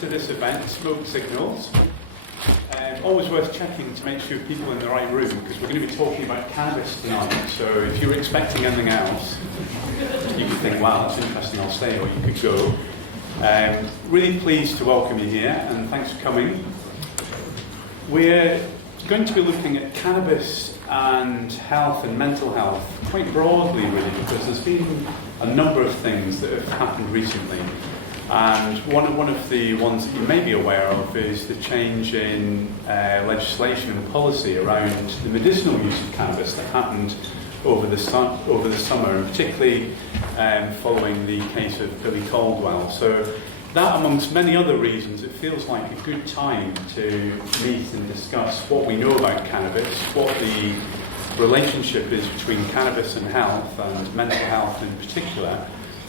to this event, Smoke Signals. Always worth checking to make sure people are in the right room, because we're going to be talking about cannabis tonight. So if you're expecting anything else, you could think, wow, that's interesting, I'll stay, or you could go. Really pleased to welcome you here, and thanks for coming. We're going to be looking at cannabis and health and mental health quite broadly, really, because there's been a number of things that have happened recently. And one of the ones that you may be aware of is the change in legislation and policy around the medicinal use of cannabis that happened over the summer, and particularly following the case of Billy Caldwell. So that, amongst many other reasons, it feels like a good time to meet and discuss what we know about cannabis, what the relationship is between cannabis and health, and mental health in particular,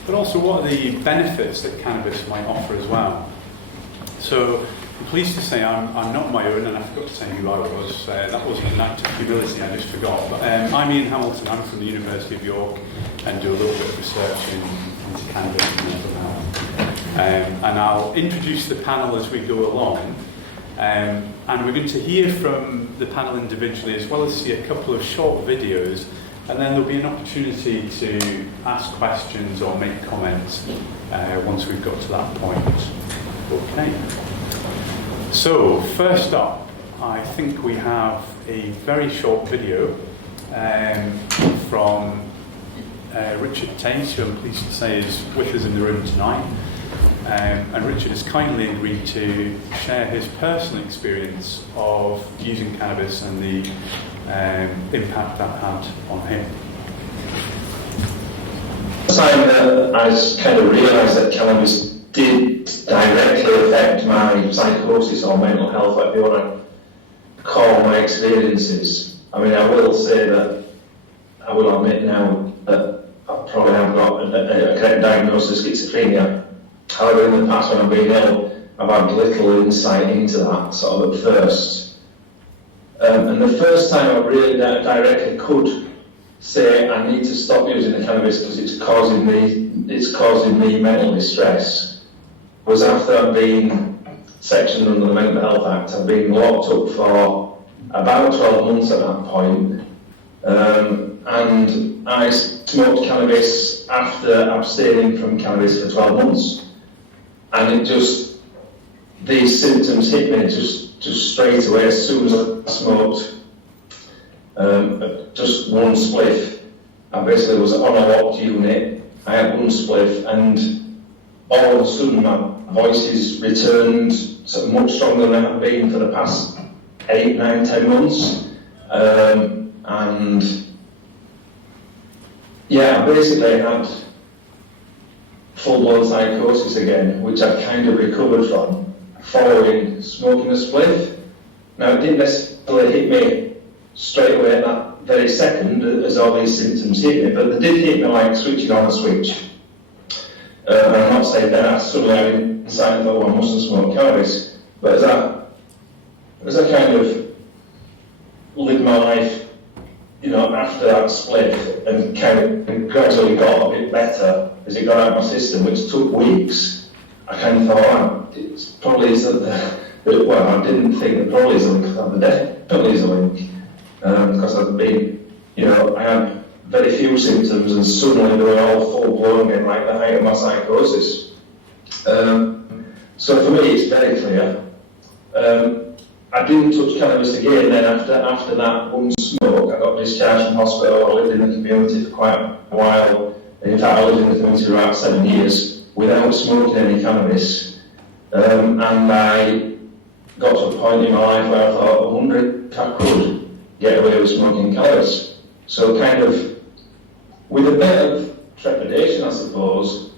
but also what are the benefits that cannabis might offer as well. So I'm pleased to say I'm not my own, and I forgot to say who I was. That wasn't an act of humility, I just forgot. But I'm Ian Hamilton, I'm from the University of York, and do a little bit of research into cannabis and mental health. And I'll introduce the panel as we go along. And we're going to hear from the panel individually, as well as see a couple of short videos. And then there'll be an opportunity to ask questions or make comments once we've got to that point. Okay. So, first up, I think we have a very short video from Richard Tate, who I'm pleased to say is with us in the room tonight. And Richard has kindly agreed to share his personal experience of using cannabis and the impact that had on him. The time that I kind of realised that cannabis did directly affect my psychosis or mental health, whatever you want to call my experiences. I mean, I will say that, I will admit now that I probably have got a correct diagnosis of schizophrenia. However, in the past when I've been ill, I've had little insight into that sort of at first. And the first time I really directly could say I need to stop using the cannabis because it's causing me mental distress was after I've been sectioned under the Mental Health Act. I've been locked up for about 12 months at that point. And I smoked cannabis after abstaining from cannabis for 12 months. And these symptoms hit me just straight away as soon as I smoked just one spliff. I basically was on a locked unit, I had one spliff, and all of a sudden my voices returned sort of much stronger than they have been for the past 8, 9, 10 months. And yeah, I basically had full-blown psychosis again, which I kind of recovered from following smoking a spliff. Now, it didn't necessarily hit me straight away at that very second as all these symptoms hit me, but they did hit me like switching on a switch. And I'm not saying that I suddenly had insight and thought, well, I mustn't smoke cannabis, but as I kind of lived my life, after that spliff and kind of gradually got a bit better as it got out of my system, which took weeks, I kind of thought, it probably isn't well, I didn't think it probably is a link, but definitely is a link. Because I've been, I had very few symptoms and suddenly they were all full blown again, like the height of my psychosis. So for me, it's very clear. I didn't touch cannabis again then after that one smoke. I got discharged from hospital. I lived in the community for quite a while. In fact, I lived in the community for about 7 years without smoking any cannabis. And I got to a point in my life where I thought, I wonder if I could get away with smoking cannabis. So kind of, with a bit of trepidation, I suppose,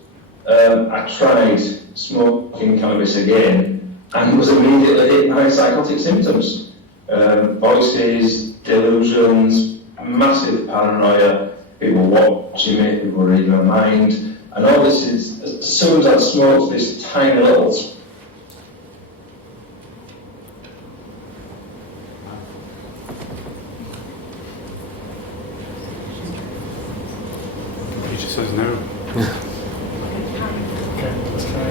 I tried smoking cannabis again and was immediately hit by psychotic symptoms. Voices, delusions, massive paranoia, people watching me, people reading my mind, and all this is, as soon as I'd smoked this tiny little He just says no. Okay, let's try.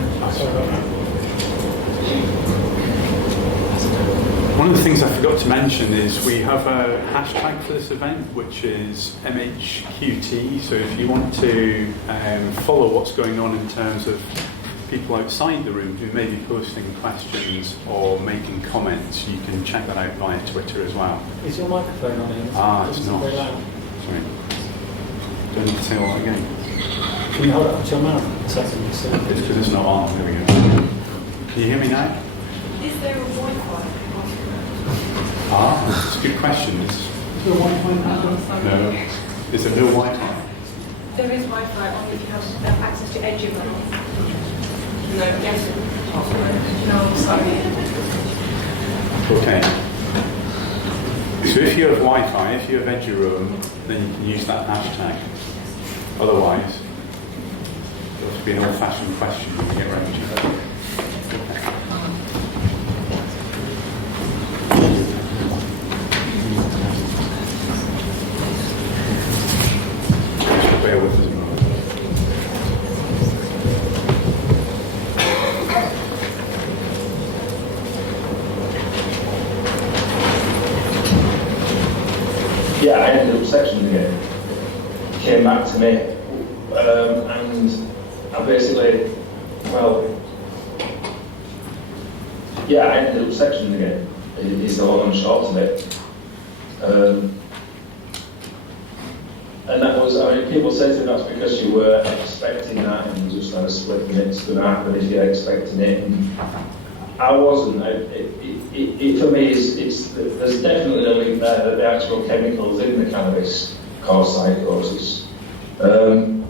forgot to mention is we have a hashtag for this event, which is MHQT. So if you want to follow what's going on in terms of people outside the room who may be posting questions or making comments, you can check that out via Twitter as well. Is your microphone on in? It's not. Very loud. Sorry. Do I need to say all that again? Can you hold it up to your mouth? So It's because it's not on. There we go. Can you hear me now? Is there a Wi-Fi? That's a good question. Is there Wi-Fi now? No. Is there no Wi-Fi? There is Wi-Fi only if you have access to Edge. No, yes. No, sorry. Okay. So if you have Wi-Fi, if you have Eduroam, then you can use that hashtag. Otherwise, it'll have to be an old-fashioned question when we get around to it. Bear with us a moment. Yeah, I ended up sectioning it. Came back to me, and I basically, I ended up sectioning it. Is the long and short of it. And that was, people say to me that's because you were expecting that and you just had a split and it's going to happen if you're expecting it. And I wasn't. For me, there's definitely a link there that the actual chemicals in the cannabis cause psychosis. The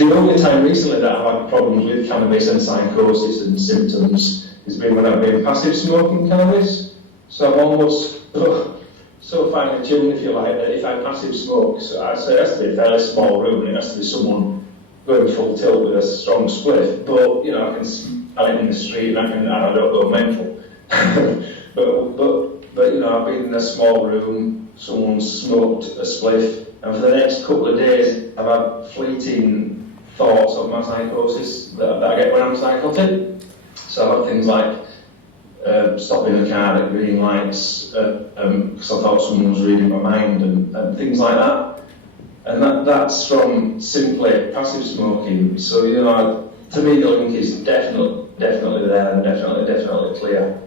only time recently that I've had problems with cannabis and psychosis and symptoms has been when I've been passive smoking cannabis. So I'm almost so finely tuned, if you like, that if I passive smoke, so I'd say it has to be a fairly small room, and it has to be someone going full tilt with a strong spliff, but, you know, I can smell it in the street and I don't go mental. but, you know, I've been in a small room, someone's smoked a spliff, and for the next couple of days, I've had fleeting thoughts of my psychosis that I get when I'm psychotic. So I've had things like stopping the car at green lights because I thought someone was reading my mind and things like that. And that's from simply passive smoking. So, you know, to me the link is definitely there and definitely clear.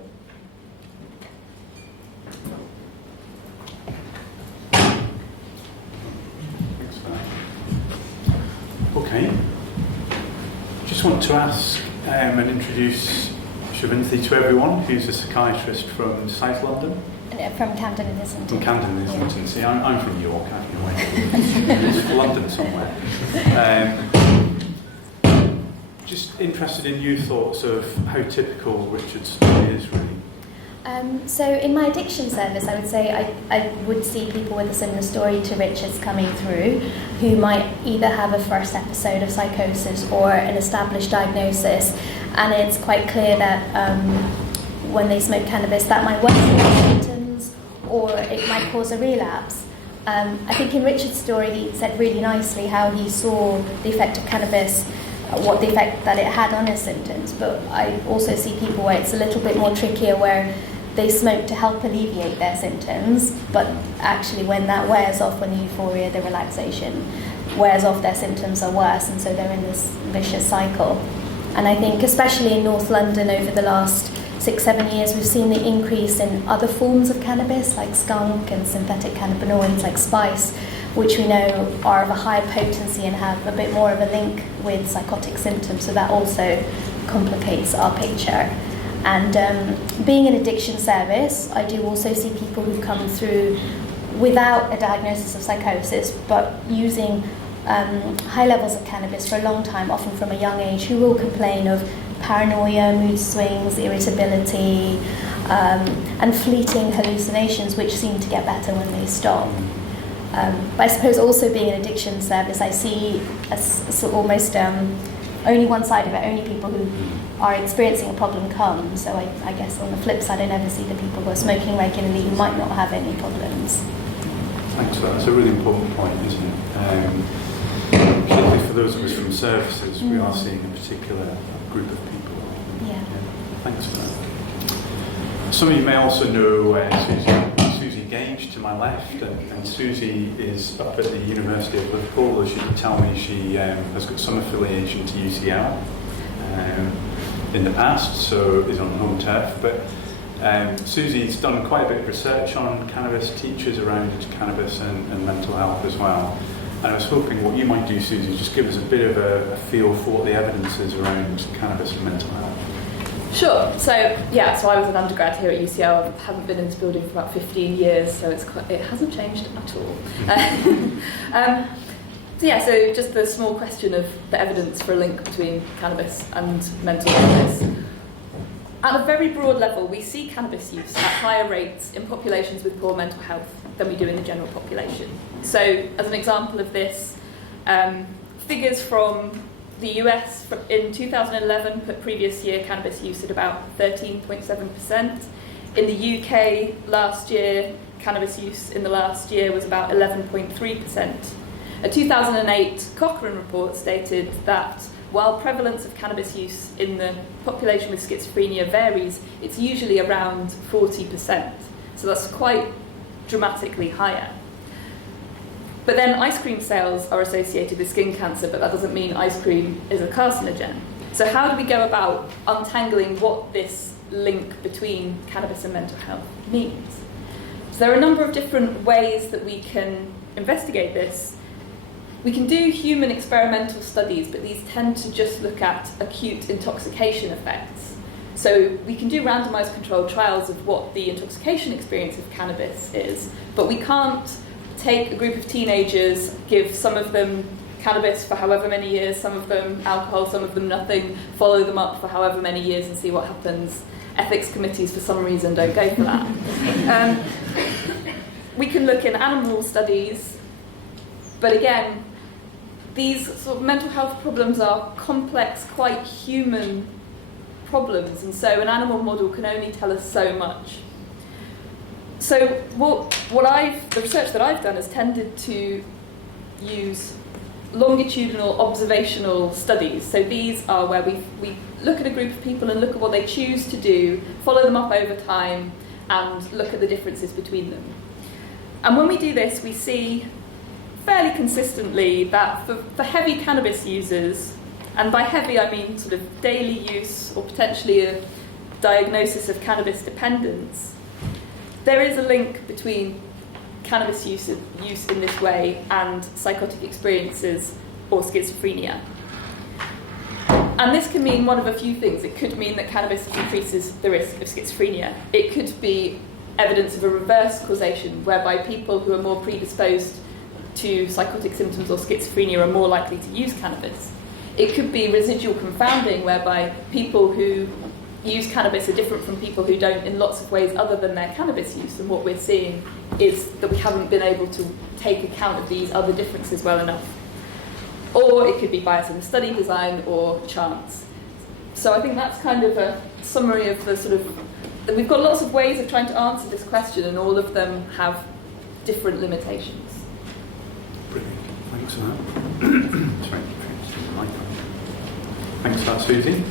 Thanks for that. Okay. Just want to ask and introduce Sheridan to everyone, who's a psychiatrist from South London. From Camden in Islington. From Camden in Islington. See, I'm from York, I can wait. It's London somewhere. Just interested in your thoughts of how typical Richard's story is, really. So in my addiction service, I would say I would see people with a similar story to Richard's coming through, who might either have a first episode of psychosis or an established diagnosis, and it's quite clear that when they smoke cannabis, that might worsen their symptoms or it might cause a relapse. I think in Richard's story, he said really nicely how he saw the effect of cannabis, what the effect that it had on his symptoms, but I also see people where it's a little bit more trickier, where they smoke to help alleviate their symptoms, but actually when that wears off, when the euphoria, the relaxation wears off, their symptoms are worse, and so they're in this vicious cycle. And I think especially in North London over the last 6-7 years, we've seen the increase in other forms of cannabis like skunk and synthetic cannabinoids like spice, which we know are of a higher potency and have a bit more of a link with psychotic symptoms, so that also complicates our picture. And being an addiction service, I do also see people who've come through without a diagnosis of psychosis, but using high levels of cannabis for a long time, often from a young age, who will complain of paranoia, mood swings, irritability, and fleeting hallucinations, which seem to get better when they stop. But I suppose also being an addiction service, I see almost only one side of it, only people who are experiencing a problem come. So I guess on the flip side, I never see the people who are smoking regularly who might not have any problems. Thanks for that. That's a really important point, isn't it? Particularly for those of us from services, we are seeing a particular group of people. Yeah. Thanks for that. Some of you may also know Suzi Gage to my left, and Suzi is up at the University of Liverpool. As you can tell me, she has got some affiliation to UCL in the past, so is on home turf. But Suzi's done quite a bit of research on cannabis, teaches around cannabis and mental health as well. And I was hoping what you might do, Suzi, just give us a bit of a feel for what the evidence is around cannabis and mental health. Sure. So I was an undergrad here at UCL. I haven't been in this building for about 15 years, so it hasn't changed at all. So just the small question of the evidence for a link between cannabis and mental illness. At a very broad level, we see cannabis use at higher rates in populations with poor mental health than we do in the general population. So, as an example of this, figures from the US in 2011 put previous year cannabis use at about 13.7%. In the UK last year, cannabis use in the last year was about 11.3%. A 2008 Curran report stated that while prevalence of cannabis use in the population with schizophrenia varies, it's usually around 40%. So that's quite dramatically higher. But then ice cream sales are associated with skin cancer, but that doesn't mean ice cream is a carcinogen. So how do we go about untangling what this link between cannabis and mental health means? So there are a number of different ways that we can investigate this. We can do human experimental studies, but these tend to just look at acute intoxication effects. So we can do randomized controlled trials of what the intoxication experience of cannabis is, but we can't take a group of teenagers, give some of them cannabis for however many years, some of them alcohol, some of them nothing, follow them up for however many years and see what happens. Ethics committees, for some reason, don't go for that. We can look in animal studies, but again, these sort of mental health problems are complex, quite human problems, and so an animal model can only tell us so much. So the research that I've done has tended to use longitudinal observational studies. So these are where we look at a group of people and look at what they choose to do, follow them up over time, and look at the differences between them. And when we do this, we see fairly consistently that for heavy cannabis users, and by heavy I mean sort of daily use or potentially a diagnosis of cannabis dependence, there is a link between cannabis use in this way and psychotic experiences or schizophrenia. And this can mean one of a few things. It could mean that cannabis increases the risk of schizophrenia. It could be evidence of a reverse causation, whereby people who are more predisposed to psychotic symptoms or schizophrenia are more likely to use cannabis. It could be residual confounding, whereby people who use cannabis are different from people who don't in lots of ways other than their cannabis use, and what we're seeing is that we haven't been able to take account of these other differences well enough. Or it could be bias in the study design or chance. So I think that's kind of a summary of the sort of... We've got lots of ways of trying to answer this question, and all of them have different limitations. Brilliant. Thanks for that. Sorry. Thanks for that, Suzi.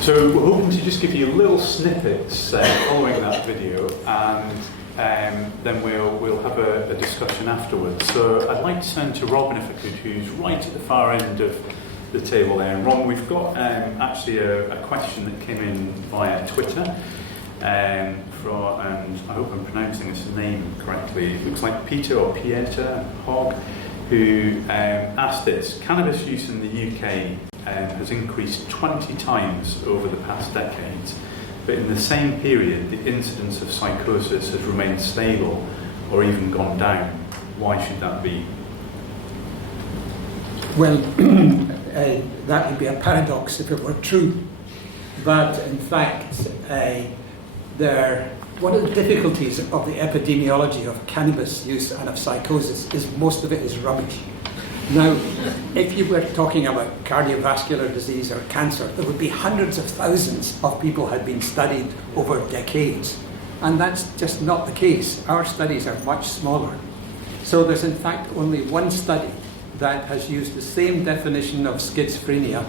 So we're hoping to just give you little snippets following that video, and then we'll have a discussion afterwards. So I'd like to turn to Robin, if I could, who's right at the far end of the table there. And Robin, we've got actually a question that came in via Twitter and I hope I'm pronouncing his name correctly. It looks like Peter or Pieter Hogg, who asked this: cannabis use in the UK has increased 20 times over the past decades, but in the same period the incidence of psychosis has remained stable or even gone down. Why should that be? Well, that would be a paradox if it were true. But in fact, one of the difficulties of the epidemiology of cannabis use and of psychosis is most of it is rubbish. Now, if you were talking about cardiovascular disease or cancer, there would be hundreds of thousands of people had been studied over decades. And that's just not the case. Our studies are much smaller. So there's in fact only one study that has used the same definition of schizophrenia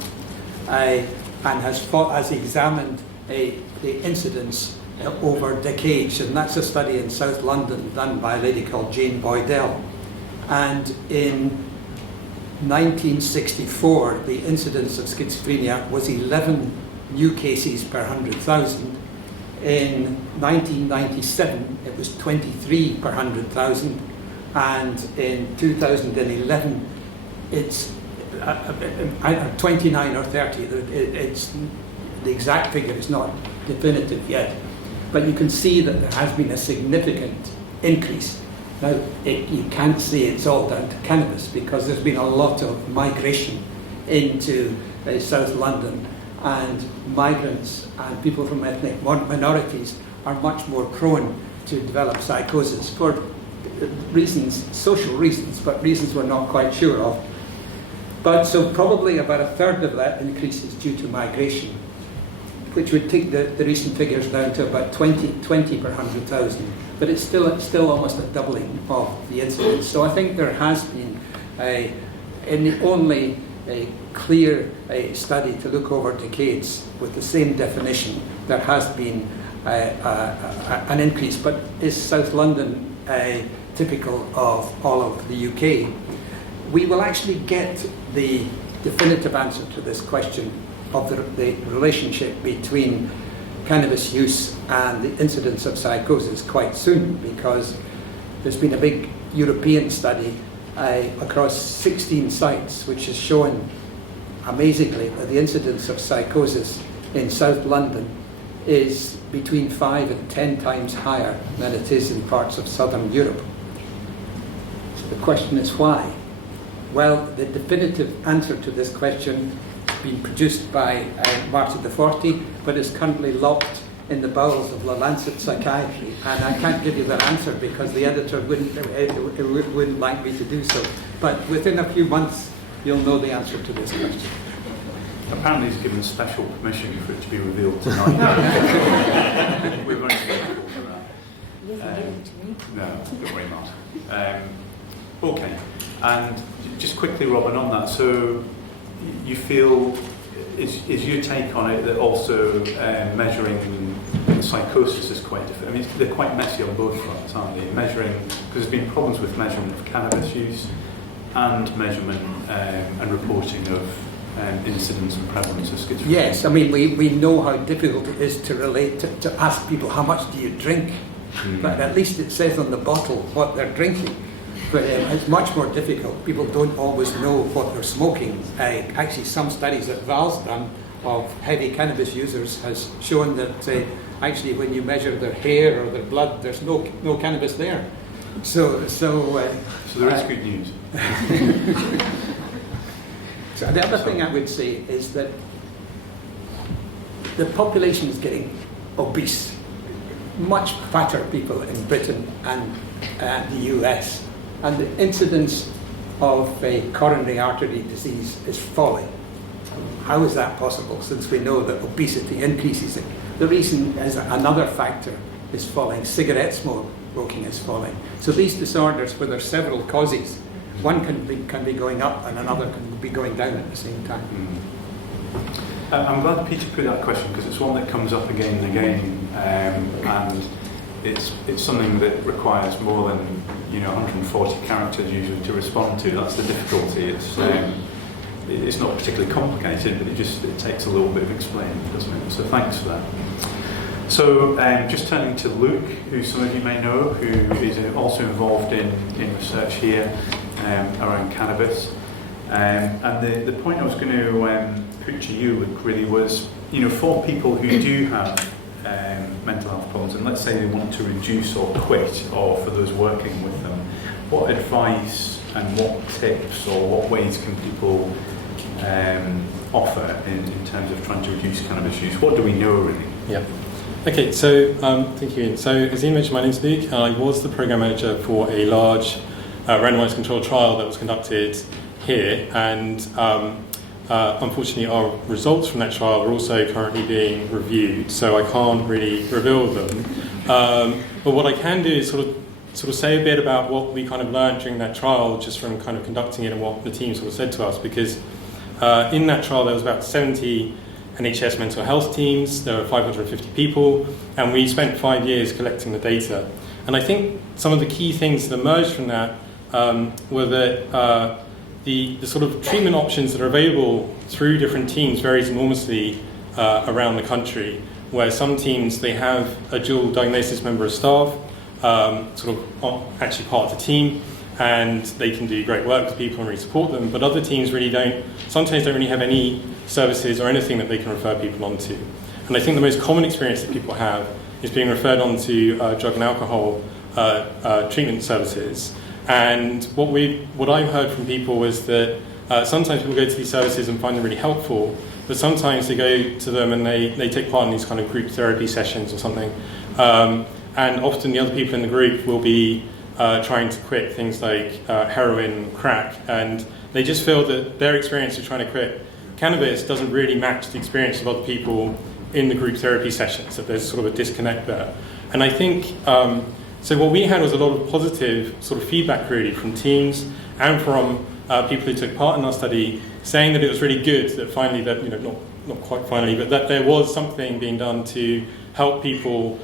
and has examined the incidence over decades, and that's a study in South London done by a lady called Jane Boydell. And in 1964, the incidence of schizophrenia was 11 new cases per 100,000. In 1997, it was 23 per 100,000, and in 2011, it's 29 or 30. It's the exact figure is not definitive yet, but you can see that there has been a significant increase. Now, you can't say it's all down to cannabis, because there's been a lot of migration into South London, and migrants and people from ethnic minorities are much more prone to develop psychosis for reasons, social reasons, but reasons we're not quite sure of. But so probably about a third of that increase is due to migration, which would take the recent figures down to about 20 per 100,000. But it's still almost a doubling of the incidence. So I think there has been in the only clear study to look over decades with the same definition, there has been an increase. But is South London typical of all of the UK? We will actually get the definitive answer to this question of the relationship between cannabis use and the incidence of psychosis quite soon, because there's been a big European study across 16 sites which has shown amazingly that the incidence of psychosis in South London is between 5 and 10 times higher than it is in parts of southern Europe. So the question is why? Well, the definitive answer to this question has been produced by Marta de Forti, but is currently locked in the bowels of the Lancet Psychiatry, and I can't give you that answer because the editor wouldn't like me to do so. But within a few months, you'll know the answer to this question. Apparently he's given special permission for it to be revealed tonight. We're running difficult for that. He hasn't given it to me. No, don't worry, Marta. Okay, and just quickly, Robin, on that, so you feel, is your take on it that also measuring psychosis is quite different? I mean, they're quite messy on both fronts, aren't they? Measuring, because there's been problems with measurement of cannabis use and measurement and reporting of incidence and prevalence of schizophrenia. Yes, I mean, we know how difficult it is to relate, to ask people how much do you drink, but at least it says on the bottle what they're drinking. But it's much more difficult. People don't always know what they're smoking. Actually, some studies that Val's done of heavy cannabis users has shown that actually when you measure their hair or their blood, there's no cannabis there. So there is good news. So the other thing I would say is that the population is getting obese. Much fatter people in Britain and the US. And the incidence of coronary artery disease is falling. How is that possible, since we know that obesity increases it? The reason is another factor is falling. Cigarette smoking is falling. So these disorders, where there are several causes, one can be going up and another can be going down at the same time. I'm glad Peter put that question, because it's one that comes up again and again, and it's something that requires more than 140 characters usually to respond to. That's the difficulty. It's not particularly complicated, but it takes a little bit of explaining, doesn't it? So thanks for that. So just turning to Luke, who some of you may know, who is also involved in research here around cannabis. And the point I was going to put to you, Luke, really was, for people who do have mental health problems, and let's say they want to reduce or quit, or for those working with them, what advice and what tips or what ways can people offer in terms of trying to reduce cannabis use? What do we know, really? Yeah. Okay, so thank you, Ian. So as Ian mentioned, my name's Luke, and I was the programme manager for a large randomised controlled trial that was conducted here, and unfortunately our results from that trial are also currently being reviewed, so I can't really reveal them. But what I can do is sort of say a bit about what we kind of learned during that trial, just from kind of conducting it and what the team sort of said to us, because in that trial there was about 70 NHS mental health teams. There were 550 people, and we spent 5 years collecting the data. And I think some of the key things that emerged from that were that the sort of treatment options that are available through different teams varies enormously around the country, where some teams, they have a dual diagnosis member of staff, sort of actually part of the team, and they can do great work with people and really support them, but other teams sometimes don't really have any services or anything that they can refer people onto. And I think the most common experience that people have is being referred on to drug and alcohol treatment services. And what I've heard from people was that sometimes people go to these services and find them really helpful, but sometimes they go to them and they take part in these kind of group therapy sessions or something. And often the other people in the group will be trying to quit things like heroin, crack, and they just feel that their experience of trying to quit cannabis doesn't really match the experience of other people in the group therapy sessions, that there's sort of a disconnect there. And I think, so what we had was a lot of positive sort of feedback really from teams and from people who took part in our study, saying that it was really good that finally, that, you know, not quite finally, but that there was something being done to help people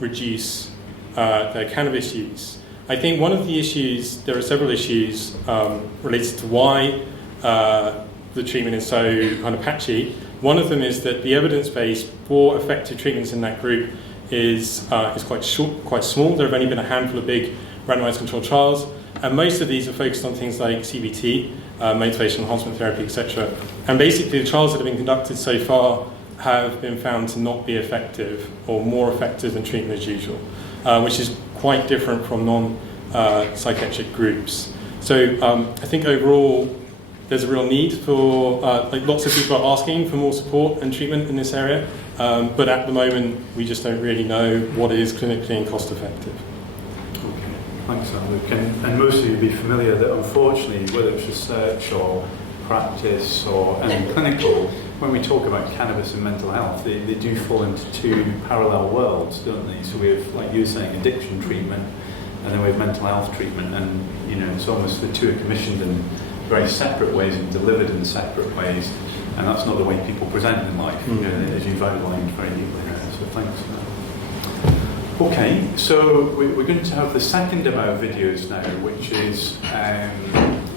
reduce their cannabis use. I think one of the issues, there are several issues related to why the treatment is so kind of patchy. One of them is that the evidence base for effective treatments in that group is quite small. There have only been a handful of big randomized controlled trials, and most of these are focused on things like CBT, motivation enhancement therapy, etc. And basically the trials that have been conducted so far have been found to not be effective or more effective than treatment as usual, which is quite different from non-psychiatric groups. So I think overall there's a real need for, like lots of people are asking for more support and treatment in this area, but at the moment we just don't really know what is clinically and cost effective. Okay, thanks Luke. And most of you will be familiar that unfortunately, whether it's research or practice or any clinical, when we talk about cannabis and mental health, they do fall into two parallel worlds, don't they? So we have, like you were saying, addiction treatment, and then we have mental health treatment, and you know, it's almost the two are commissioned in very separate ways and delivered in separate ways, and that's not the way people present in life, you know, as you've outlined very neatly there. So thanks for that. Okay, so we're going to have the second of our videos now, which is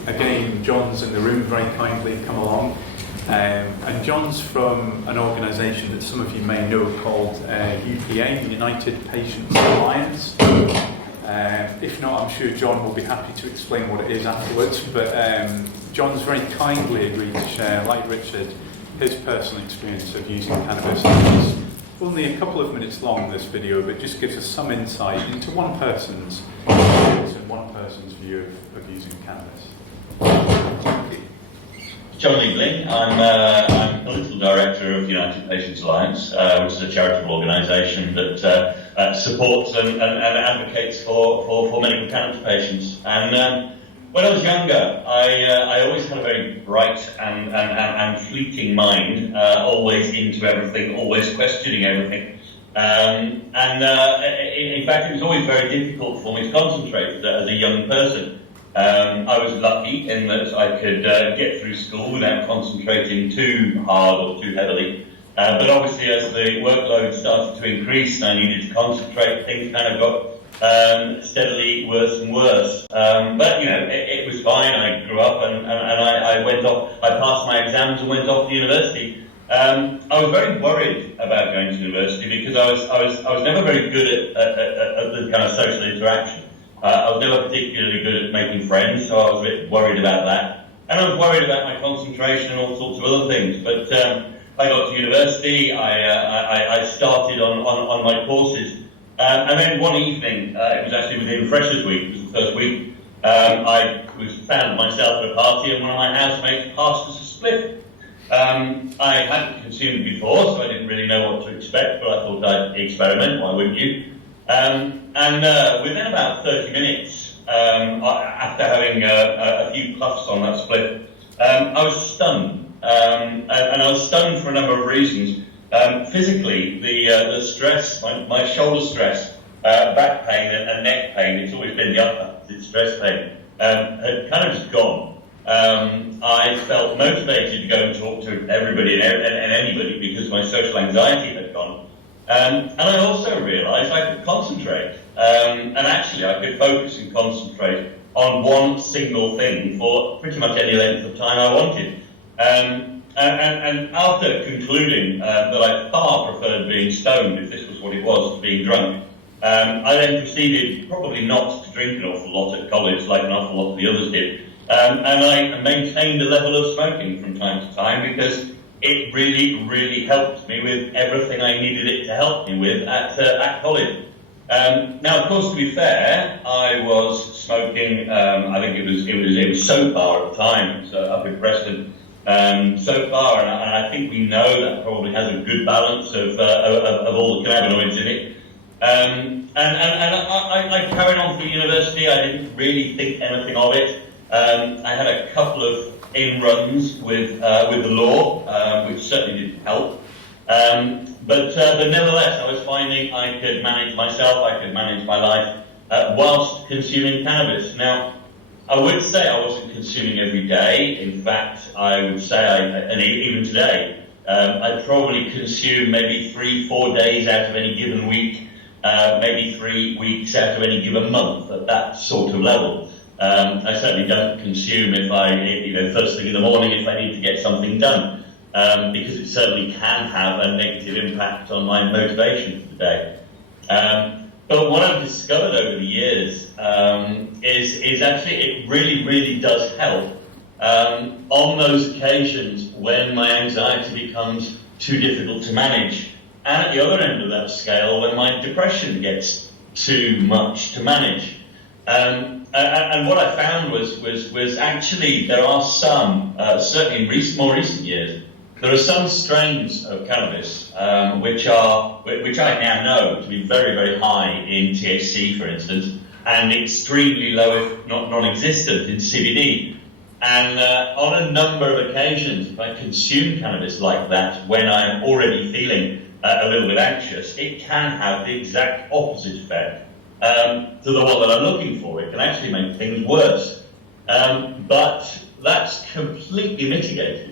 again, John's in the room, very kindly come along. And John's from an organisation that some of you may know called UPA, United Patients Alliance. If not, I'm sure John will be happy to explain what it is afterwards. But John's very kindly agreed to share, like Richard, his personal experience of using cannabis. It's only a couple of minutes long, this video, but just gives us some insight into one person's experience and one person's view of using cannabis. Thank you. John Liebling. I'm Political Director of United Patients Alliance, which is a charitable organisation that supports and advocates for medical cannabis patients. And when I was younger, I always had a very bright and fleeting mind, always into everything, always questioning everything. In fact, it was always very difficult for me to concentrate as a young person. I was lucky in that I could get through school without concentrating too hard or too heavily. But obviously, as the workload started to increase and I needed to concentrate, things kind of got steadily worse and worse. But you know, it was fine. I grew up and I went off. I passed my exams and went off to university. I was very worried about going to university because I was never very good at the kind of social interaction. I was never particularly good at making friends, so I was a bit worried about that. And I was worried about my concentration and all sorts of other things. But I got to university, I started on my courses. And then one evening, it was actually within Freshers' Week, it was the first week, I found myself at a party and one of my housemates passed us a spliff. I hadn't consumed before, so I didn't really know what to expect, but I thought I'd experiment, why wouldn't you? Within about 30 minutes, after having a few puffs on that split, I was stunned. And I was stunned for a number of reasons. Physically, the stress, my shoulder stress, back pain and neck pain, it's always been the upper, it's stress pain, had kind of just gone. I felt motivated to go and talk to everybody and anybody because my social anxiety had gone. And I also realised I could concentrate. And actually I could focus and concentrate on one single thing for pretty much any length of time I wanted. And after concluding that I far preferred being stoned, if this was what it was, to being drunk, I then proceeded probably not to drink an awful lot at college like an awful lot of the others did. And I maintained a level of smoking from time to time because it really, really helped me with everything I needed it to help me with at college. Now, of course, to be fair, I was smoking. I think it was so far at the time, so up in Preston, so far, and I think we know that probably has a good balance of all the cannabinoids in it. And I carried on through university. I didn't really think anything of it. I had a couple of in-runs with the law, which certainly didn't help. But nevertheless, I was finding I could manage myself, I could manage my life whilst consuming cannabis. Now, I would say I wasn't consuming every day. In fact, I would say, and even today, I probably consume maybe 3-4 days out of any given week, maybe 3 weeks out of any given month at that sort of level. I certainly don't consume if first thing in the morning if I need to get something done. Because it certainly can have a negative impact on my motivation for the day. But what I've discovered over the years is actually it really, really does help on those occasions when my anxiety becomes too difficult to manage. And at the other end of that scale, when my depression gets too much to manage. And what I found was actually there are some, certainly in more recent years, there are some strains of cannabis which I now know to be very, very high in THC, for instance, and extremely low, if not non-existent, in CBD. And on a number of occasions, if I consume cannabis like that when I'm already feeling a little bit anxious, it can have the exact opposite effect to the one that I'm looking for. It can actually make things worse. But that's completely mitigated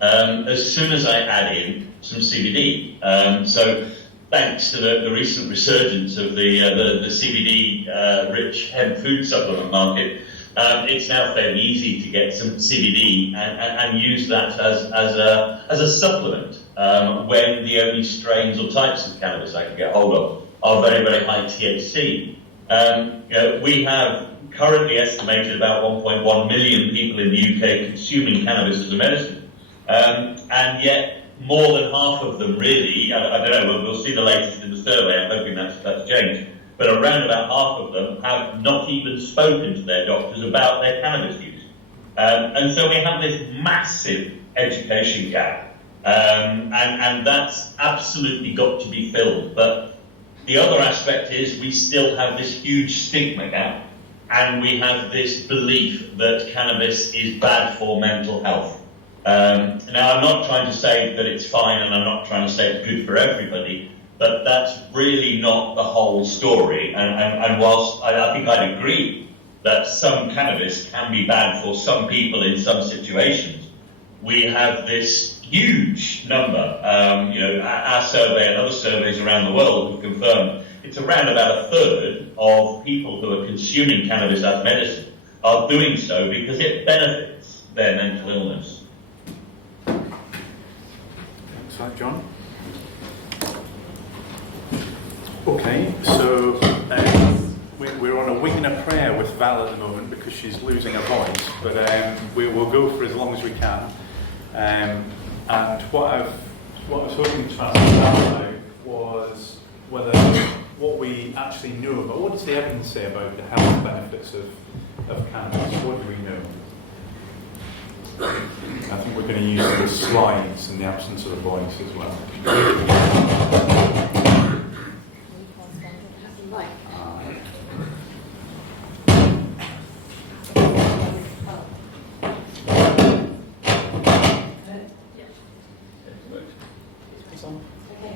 as soon as I add in some CBD. So thanks to the recent resurgence of the CBD-rich hemp food supplement market, it's now fairly easy to get some CBD and use that as a supplement when the only strains or types of cannabis I can get hold of are very, very high THC. We have currently estimated about 1.1 million people in the UK consuming cannabis as a medicine. And yet, more than half of them really, I don't know, we'll see the latest in the survey, I'm hoping that's changed, but around about half of them have not even spoken to their doctors about their cannabis use. And so we have this massive education gap, and that's absolutely got to be filled. But the other aspect is we still have this huge stigma gap, and we have this belief that cannabis is bad for mental health. Now, I'm not trying to say that it's fine, and I'm not trying to say it's good for everybody, but that's really not the whole story. And whilst I think I'd agree that some cannabis can be bad for some people in some situations, we have this huge number, our survey and other surveys around the world have confirmed it's around about a third of people who are consuming cannabis as medicine are doing so because it benefits their mental illness. Thanks, John. Okay, so we're on a wing and a prayer with Val at the moment because she's losing her voice, but we'll go for as long as we can. And what I was hoping to ask Val about was what we actually know about, what does the evidence say about the health benefits of cannabis? What do we know? I think we're going to use the slides in the absence of the voice as well.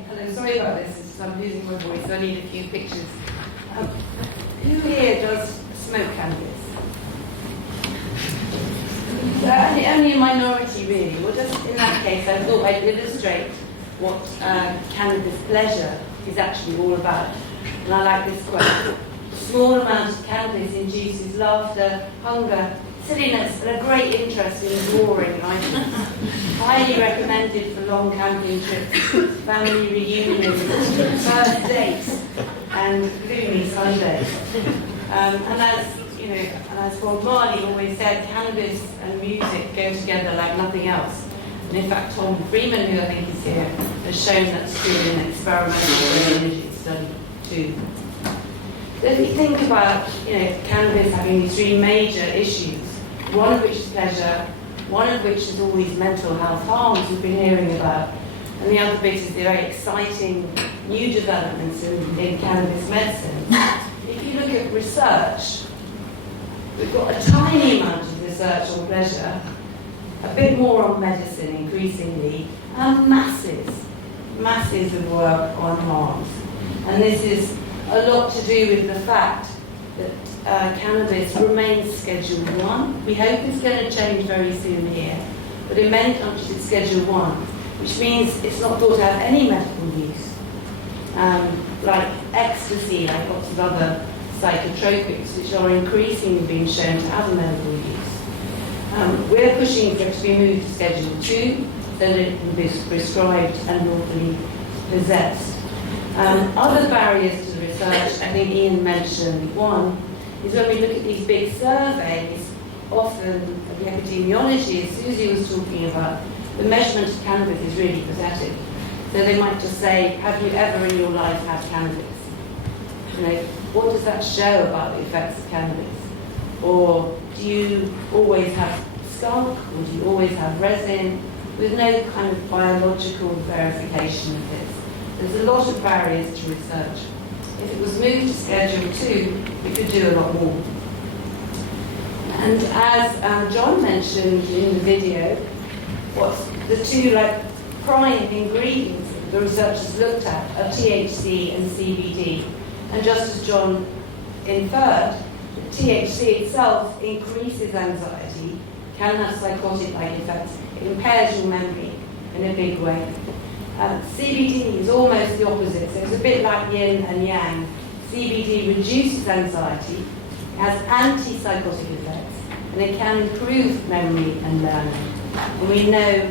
Hello, sorry about this, I'm losing my voice, so I need a few pictures. Who here does smoke cannabis? minority really. Well, just in that case, I thought I'd illustrate what cannabis pleasure is actually all about. And I like this quote. A small amount of cannabis induces laughter, hunger, silliness, and a great interest in drawing items. Highly recommended for long camping trips, family reunions, first dates, and gloomy Sundays. And as you know, and as Bob Marley always said, cannabis and music go together like nothing else. And in fact, Tom Freeman, who I think is here, has shown that's true in an experimental brain study too. So if we think about cannabis having these three major issues, one of which is pleasure, one of which is all these mental health harms we've been hearing about, and the other bit is the very exciting new developments in cannabis medicine. If you look at research, we've got a tiny amount of research on pleasure, a bit more on medicine increasingly, and masses of work on harms. And this is a lot to do with the fact that cannabis remains Schedule 1. We hope it's going to change very soon here, but in many countries it's Schedule 1, which means it's not thought to have any medical use. Like ecstasy, like lots of other psychotropics, which are increasingly being shown to have a medical use. We're pushing for it to be moved to Schedule 2, so that it can be prescribed and lawfully possessed. Other barriers to the research, I think Ian mentioned one, is when we look at these big surveys, often the epidemiology, as Suzi was talking about, the measurement of cannabis is really pathetic. So they might just say, have you ever in your life had cannabis? What does that show about the effects of cannabis? Or do you always have skunk, or do you always have resin, with no kind of biological verification of this? There's a lot of barriers to research. If it was moved to Schedule 2, we could do a lot more. And as John mentioned in the video, what's the two prime ingredients that the researchers looked at are THC and CBD. And just as John inferred, THC itself increases anxiety, can have psychotic-like effects, it impairs your memory in a big way. CBD is almost the opposite, so it's a bit like yin and yang. CBD reduces anxiety, it has anti-psychotic effects, and it can improve memory and learning. And we know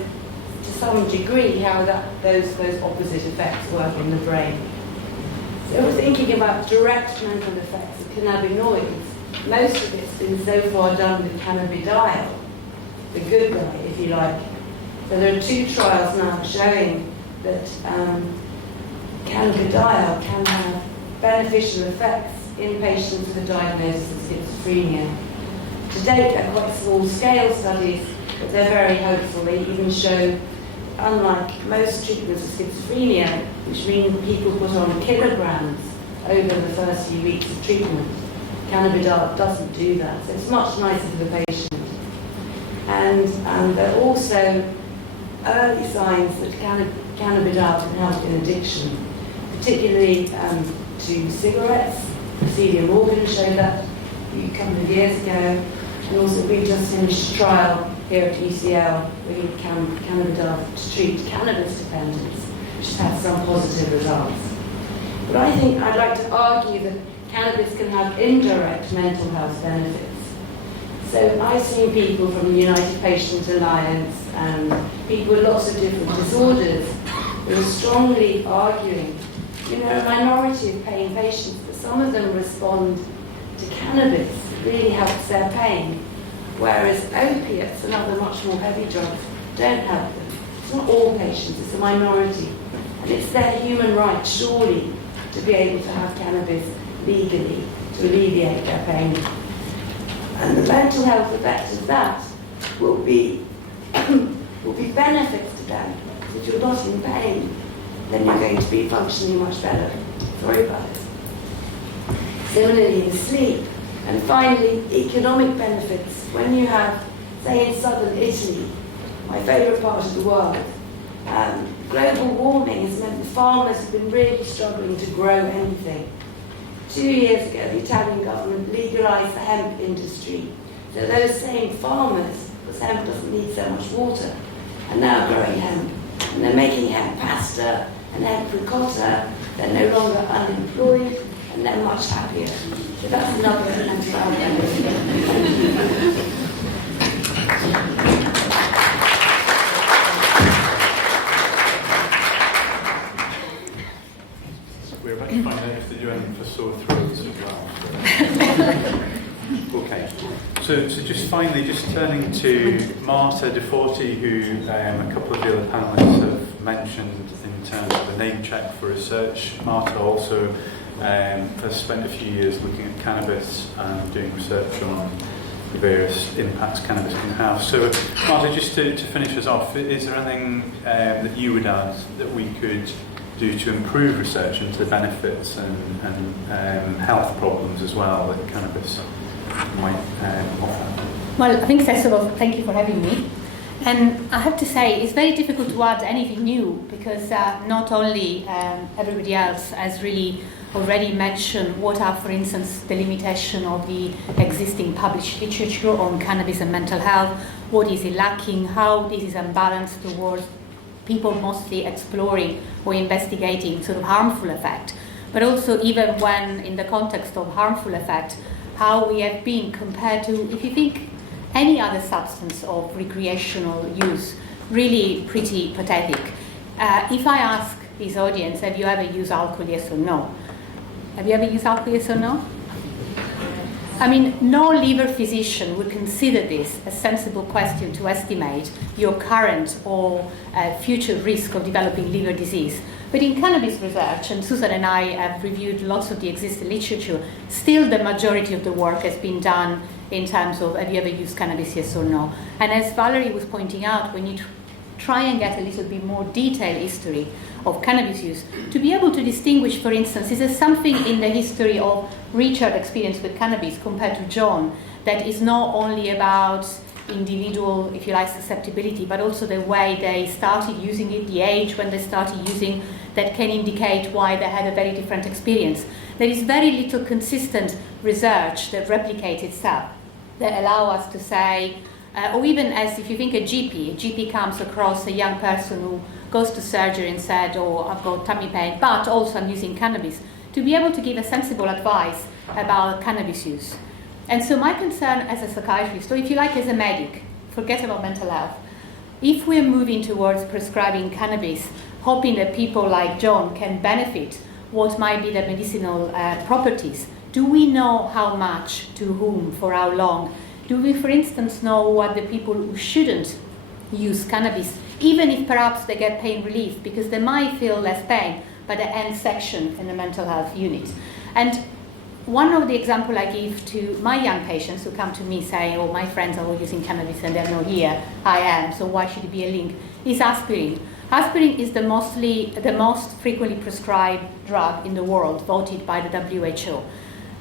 to some degree how those opposite effects work in the brain. So we're thinking about direct mental effects of cannabinoids. Most of it's been so far done with cannabidiol, the good guy, if you like. So there are 2 trials now showing that cannabidiol can have beneficial effects in patients with a diagnosis of schizophrenia. To date, they're quite small-scale studies, but they're very hopeful. They even show, unlike most treatments of schizophrenia, which mean people put on kilograms over the first few weeks of treatment, cannabidiol doesn't do that. So it's much nicer for the patient. And there are also early signs that cannabidiol can help in addiction, particularly to cigarettes. Celia Morgan showed that a couple of years ago, and also we've just finished a trial here at UCL with cannabidiol to treat cannabis dependence, which has had some positive results. But I think I'd like to argue that cannabis can have indirect mental health benefits. So I've seen people from the United Patient Alliance and people with lots of different disorders who are strongly arguing, a minority of pain patients, but some of them respond to cannabis, it really helps their pain, whereas opiates and other much more heavy drugs don't help them. It's not all patients, it's a minority. And it's their human right, surely, to be able to have cannabis legally to alleviate their pain. And the mental health effects of that will be benefits to them. Because if you're not in pain, then you're going to be functioning much better. Sorry about it. Similarly, in sleep. And finally, economic benefits. When you have, say in southern Italy, my favourite part of the world, global warming has meant that farmers have been really struggling to grow anything. 2 years ago, the Italian government legalised the hemp industry. So those same farmers because hemp doesn't need so much water. And now growing hemp, and they're making hemp pasta and hemp ricotta, they're no longer unemployed, and they're much happier. So that's another mental health benefit. We're about to find out if they do anything for sore throats as well. Okay, so just finally, just turning to Marta de Forti, who a couple of the other panellists have mentioned in terms of the name check for research. Marta also has spent a few years looking at cannabis and doing research on the various impacts cannabis can have. So Marta, just to finish us off, is there anything that you would add that we could do to improve research into the benefits and health problems as well that cannabis might offer? Well, I think first of all, thank you for having me. And I have to say, it's very difficult to add anything new because not only everybody else has really already mentioned what are, for instance, the limitation of the existing published literature on cannabis and mental health, what is it lacking, how this is unbalanced towards people mostly exploring or investigating sort of harmful effect, but also even when in the context of harmful effect, how we have been compared to, if you think, any other substance of recreational use, really pretty pathetic. If I ask this audience, have you ever used alcohol, yes or no? Have you ever used alcohol, yes or no? I mean, no liver physician would consider this a sensible question to estimate your current or future risk of developing liver disease. But in cannabis research, and Susan and I have reviewed lots of the existing literature, still the majority of the work has been done in terms of have you ever used cannabis, yes or no. And as Valerie was pointing out, when you try and get a little bit more detailed history of cannabis use, to be able to distinguish, for instance, is there something in the history of Richard's experience with cannabis compared to John that is not only about individual, if you like, susceptibility, but also the way they started using it, the age when they started using, that can indicate why they had a very different experience. There is very little consistent research that replicates itself, that allow us to say, or even as if you think a GP comes across a young person who goes to surgery and said, oh, I've got tummy pain, but also I'm using cannabis, to be able to give a sensible advice about cannabis use. And so my concern as a psychiatrist, or if you like as a medic, forget about mental health, if we're moving towards prescribing cannabis, hoping that people like John can benefit what might be the medicinal properties, do we know how much, to whom, for how long? Do we, for instance, know what the people who shouldn't use cannabis, even if perhaps they get pain relief, because they might feel less pain by the end section in the mental health unit? And one of the examples I give to my young patients who come to me saying, oh, my friends are all using cannabis and they're not here, I am, so why should it be a link, is aspirin. Aspirin is the most frequently prescribed drug in the world, voted by the WHO.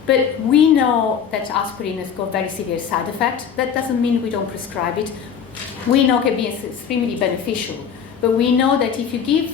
But we know that aspirin has got very severe side effects. That doesn't mean we don't prescribe it. We know it can be extremely beneficial. But we know that if you give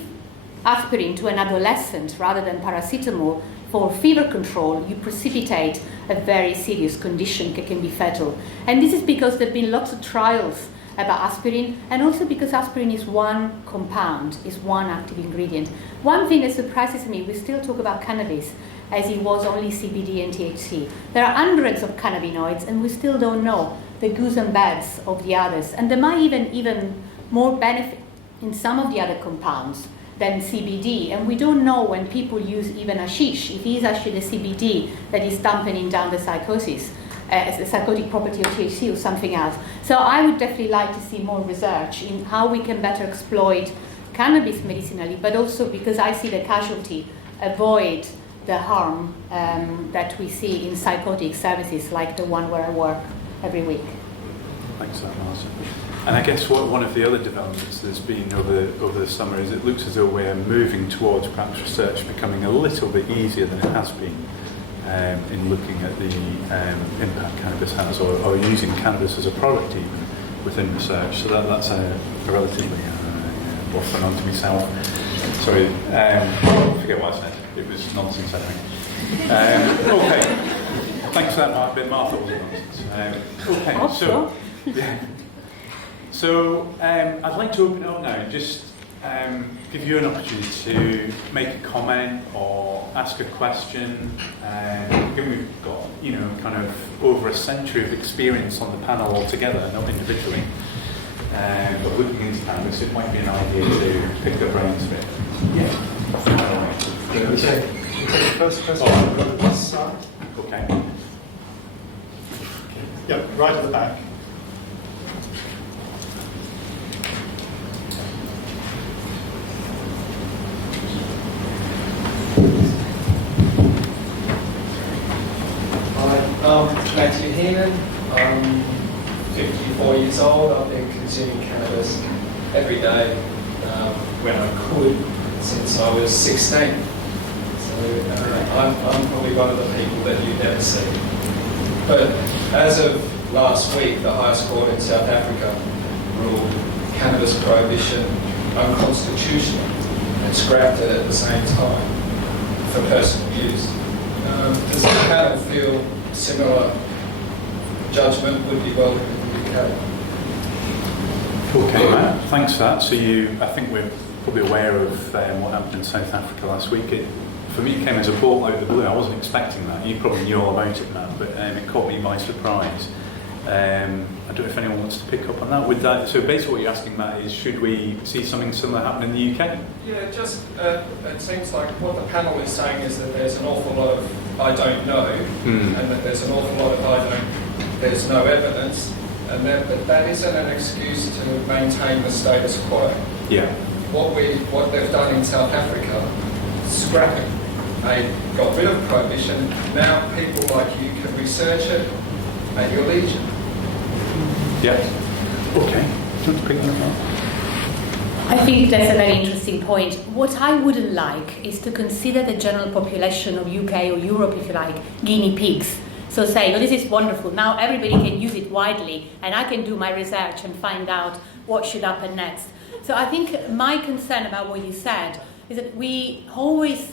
aspirin to an adolescent rather than paracetamol for fever control, you precipitate a very serious condition that can be fatal. And this is because there have been lots of trials about aspirin, and also because aspirin is one compound, is one active ingredient. One thing that surprises me, we still talk about cannabis as it was only CBD and THC. There are hundreds of cannabinoids, and we still don't know the goose and bads of the others. And there might even more benefit in some of the other compounds than CBD. And we don't know when people use even hashish, if it is actually the CBD that is dampening down the psychosis, the psychotic property of THC or something else. So I would definitely like to see more research in how we can better exploit cannabis medicinally, but also because I see the casualty, avoid the harm that we see in psychotic services like the one where I work every week. Thanks for that, Marta. And I guess one of the other developments there's been over the summer is it looks as though we're moving towards perhaps research becoming a little bit easier than it has been in looking at the impact cannabis has, or using cannabis as a product even within research. So that's a relatively waffling on to myself. Sorry, I forget what I said. It was nonsense anyway. Okay, thanks for that, Marta. Martha wasn't nonsense. Okay, so yeah. So I'd like to open it up now and just give you an opportunity to make a comment or ask a question. Given we've got, kind of over a century of experience on the panel altogether, not individually, but looking into cannabis, it might be an idea to pick their brains a bit. Yeah. Okay. You take the first question on this side. Okay. Yeah, right at the back. I'm Matthew Heenan. I'm 54 years old. I've been consuming cannabis every day when I could since I was 16. So I'm probably one of the people that you never see. But as of last week, the highest court in South Africa ruled cannabis prohibition unconstitutional and scrapped it at the same time for personal use. Does the panel feel similar judgment would be welcome in the UK? Okay, Matt, thanks for that. So I think we're probably aware of what happened in South Africa last week. For me, it came as a bolt out of the blue. I wasn't expecting that. You probably knew all about it, Matt, but it caught me by surprise. I don't know if anyone wants to pick up on that. With that, so basically what you're asking, Matt, is should we see something similar happen in the UK? Yeah, just it seems like what the panel is saying is that there's an awful lot of I don't know, and that there's an awful lot of there's no evidence, and that isn't an excuse to maintain the status quo. Yeah. What they've done in South Africa, scrapping. They got rid of prohibition. Now people like you can research it at your leisure. Yes. Okay. Do you want to pick that up? I think that's a very interesting point. What I wouldn't like is to consider the general population of UK or Europe, if you like, guinea pigs. So say, this is wonderful, now everybody can use it widely and I can do my research and find out what should happen next. So I think my concern about what you said is that we always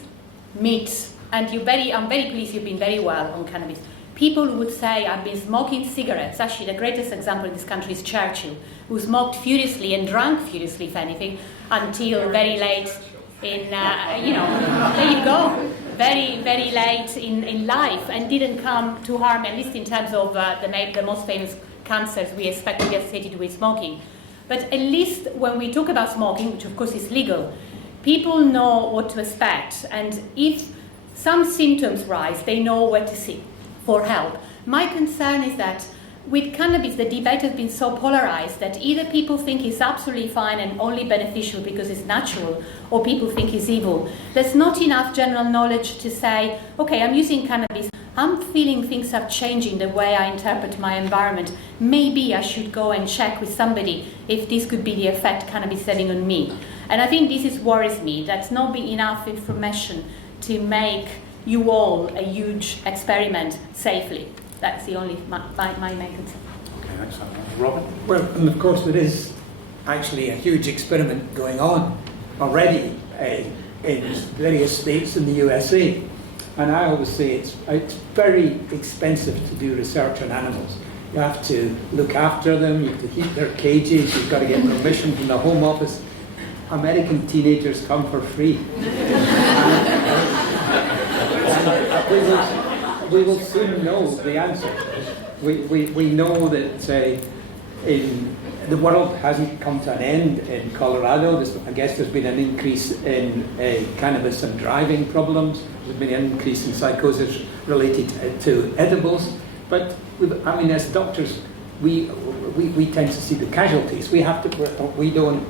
meet, and I'm very pleased you've been very well on cannabis. People who would say, I've been smoking cigarettes. Actually, the greatest example in this country is Churchill, who smoked furiously and drank furiously, if anything, until very late in, there you go, very, very late in life, and didn't come to harm, at least in terms of the most famous cancers we expect to be associated with smoking. But at least when we talk about smoking, which of course is legal, people know what to expect, and if some symptoms rise, they know where to seek for help. My concern is that with cannabis, the debate has been so polarized that either people think it's absolutely fine and only beneficial because it's natural, or people think it's evil. There's not enough general knowledge to say, okay, I'm using cannabis, I'm feeling things are changing the way I interpret my environment. Maybe I should go and check with somebody if this could be the effect cannabis is having on me. And I think this worries me. That's not been enough information to make you all a huge experiment safely. That's the only my main concern. Okay, thanks. Robin? Well, and of course there is actually a huge experiment going on already in various states in the USA. And I always say it's very expensive to do research on animals. You have to look after them, you have to heat their cages, you've got to get permission from the Home Office. American teenagers come for free. We will soon know the answer. We know that in the world hasn't come to an end in Colorado. I guess there's been an increase in cannabis and driving problems. There's been an increase in psychosis related to edibles. But as doctors, we tend to see the casualties. We have to. We don't.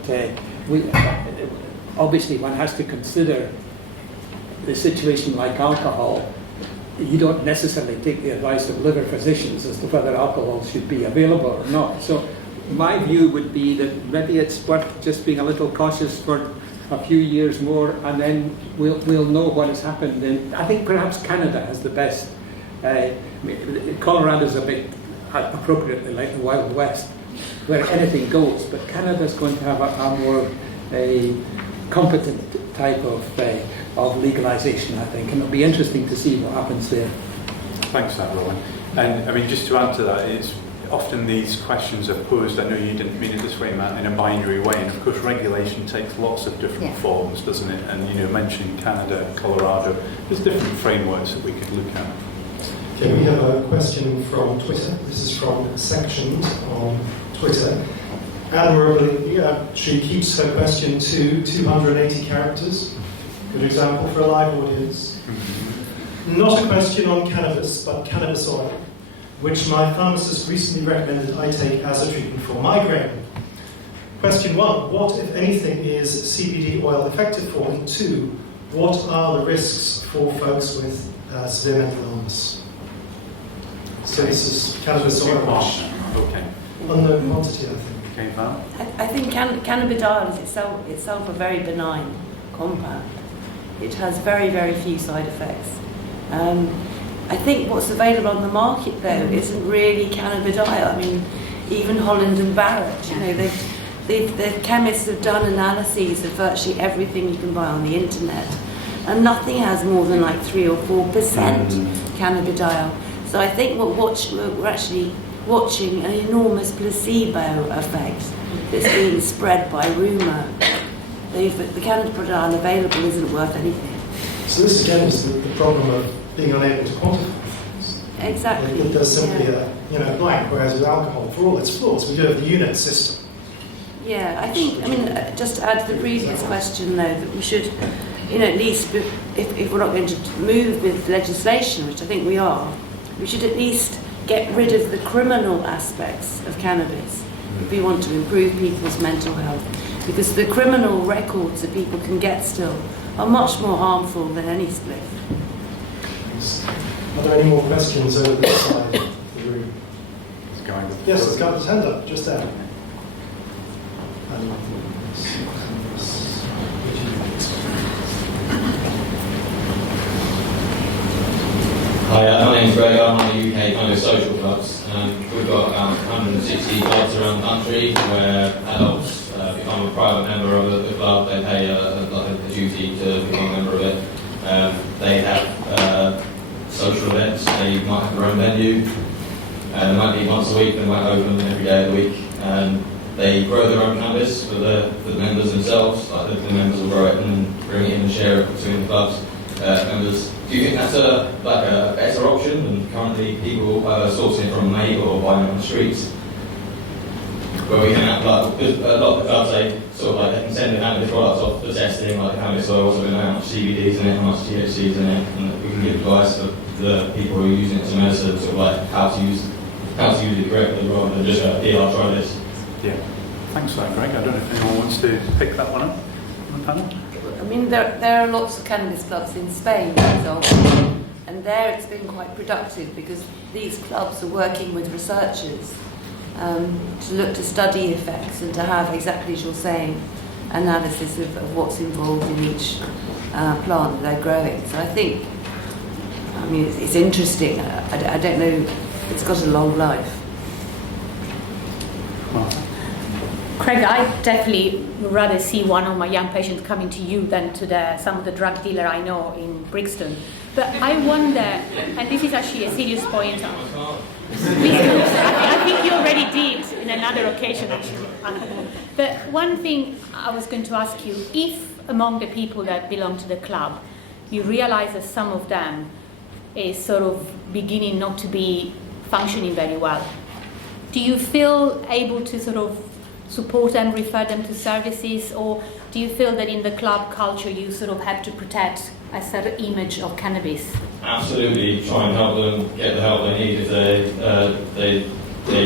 Obviously, one has to consider the situation like alcohol. You don't necessarily take the advice of liver physicians as to whether alcohol should be available or not. So my view would be that maybe it's worth just being a little cautious for a few years more, and then we'll know what has happened. And I think perhaps Canada has the best. Colorado's a bit appropriately like the Wild West, where anything goes, but Canada's going to have a more competent type of legalization, I think, and it'll be interesting to see what happens there. Thanks for that, Rowan. And just to add to that, it's often these questions are posed, I know you didn't mean it this way, Matt, in a binary way, and of course regulation takes lots of different forms, doesn't it? And you know, mentioning Canada, Colorado, there's different frameworks that we could look at. Okay, we have a question from Twitter. This is from Sections on Twitter. Admirably, she keeps her question to 280 characters. Good example for a live audience. Not a question on cannabis, but cannabis oil, which my pharmacist recently recommended I take as a treatment for migraine. Question 1, what, if anything, is CBD oil effective for? And 2, what are the risks for folks with severe mental illness? So this is cannabis oil, which okay. Unknown quantity, I think. Okay, Val? I think cannabidiol is itself a very benign compound. It has very, very few side effects. I think what's available on the market, though, isn't really cannabidiol. I mean, even Holland and Barrett, you know, the chemists have done analyses of virtually everything you can buy on the internet, and nothing has more than like 3 or 4% cannabidiol. So I think we're actually watching an enormous placebo effect that's being spread by rumour. The cannabidiol available isn't worth anything. So this again is the problem of being unable to quantify things. Exactly. There's simply a blank, whereas with alcohol, for all its flaws, we do have the unit system. Yeah, I mean, just to add to the previous question, though, that we should, at least, if we're not going to move with legislation, which I think we are, we should at least get rid of the criminal aspects of cannabis if we want to improve people's mental health. Because the criminal records that people can get still are much more harmful than any spliff. Are there any more questions over this side of the room? Yes, there's got his hand up, just there. Hi, my name's Greg. I'm on the UK kind of social clubs. We've got about 160 clubs around the country where adults become a private member of the club. They pay a duty to become a member of it. They have social events. They might have their own venue. They might be once a week. They might open every day of the week. They grow their own cannabis for the members themselves. Like the members will grow it and bring it in and share it between the club's members. Do you think that's a better option than currently people sourcing from May or buying it on the streets? Where we can have, because a lot of the clubs, they can send the cannabis products off for testing, like cannabis oils, so we know how much CBD's in it, how much THC's in it, and we can give advice for the people who are using it as a medicine, how to use it correctly rather than just here, I'll try this. Yeah. Thanks for that, Greg. I don't know if anyone wants to pick that one up on the panel. I mean, there are lots of cannabis clubs in Spain, for example, and there it's been quite productive because these clubs are working with researchers to look to study effects and to have, exactly as you're saying, analysis of what's involved in each plant that they're growing. So I think, it's interesting. I don't know, it's got a long life. Craig, I definitely would rather see one of my young patients coming to you than to some of the drug dealer I know in Brixton. But I wonder, and this is actually a serious point, I think you already did in another occasion actually. But one thing I was going to ask you, if among the people that belong to the club, you realize that some of them is sort of beginning not to be functioning very well, do you feel able to sort of support them, refer them to services, or do you feel that in the club culture you sort of have to protect a certain image of cannabis? Absolutely, try and help them get the help they need if they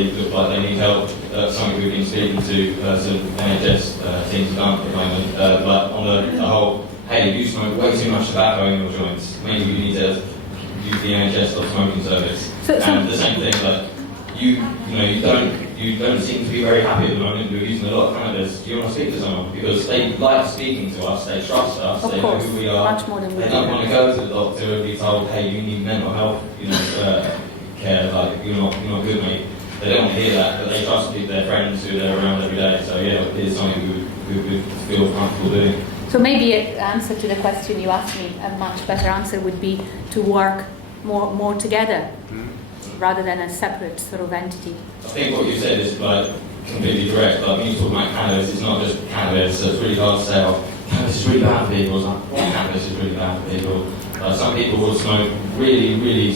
look like they need help. That's something we've been speaking to some NHS teams done at the moment. But on the whole, hey, you smoke way too much tobacco in your joints. Maybe you need to use the NHS stop smoking service. And the same thing, like you don't seem to be very happy at the moment. You're using a lot of cannabis. Do you want to speak to someone? Because they like speaking to us, they trust us, they know who we are. Much more than we they don't want to go to the doctor and be told, hey, you need mental health care, like you're not good, mate. They don't want to hear that, but they trust their friends who they're around every day. So yeah, it is something we would feel comfortable doing. So maybe an answer to the question you asked me, a much better answer would be to work more together. rather than a separate sort of entity. I think what you said is like completely correct, but when you talk about cannabis, it's not just cannabis, so it's really hard to say, oh, cannabis is really bad for people. It's like, what cannabis is really bad for people? Some people will smoke really,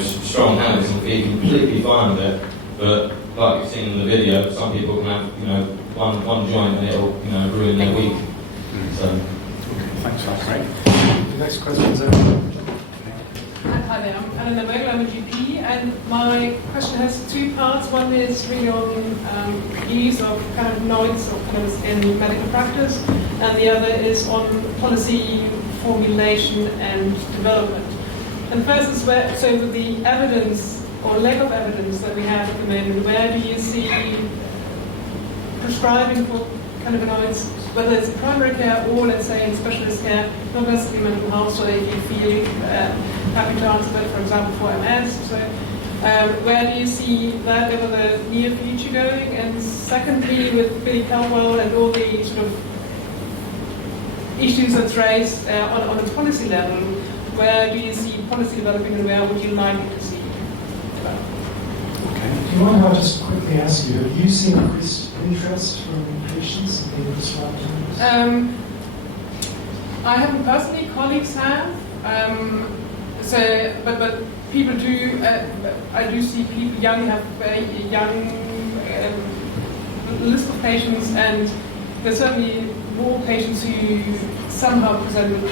strong cannabis and feel completely fine with it, but like you've seen in the video, some people can have, one joint and it'll, ruin their week. So. Thanks, that's great. The next question is over. Hi there, I'm Anna Vogel, I'm a GP, and my question has two parts. One is really on use of cannabinoids or cannabis in medical practice, and the other is on policy formulation and development. And first is so with the evidence or lack of evidence that we have at the moment, where do you see prescribing for cannabinoids, whether it's in primary care or, let's say, in specialist care, not necessarily mental health, so if you feel happy to answer that, for example, for MS. So, where do you see that over the near future going? And secondly, with Billy Caldwell and all the sort of issues that's raised on a policy level, where do you see policy developing and where would you like it to see develop? Do you mind if I just quickly ask you, have you seen increased interest from patients in being prescribed cannabis? I haven't personally, colleagues have. But people do, I do see people have very young list of patients, and there's certainly more patients who somehow present with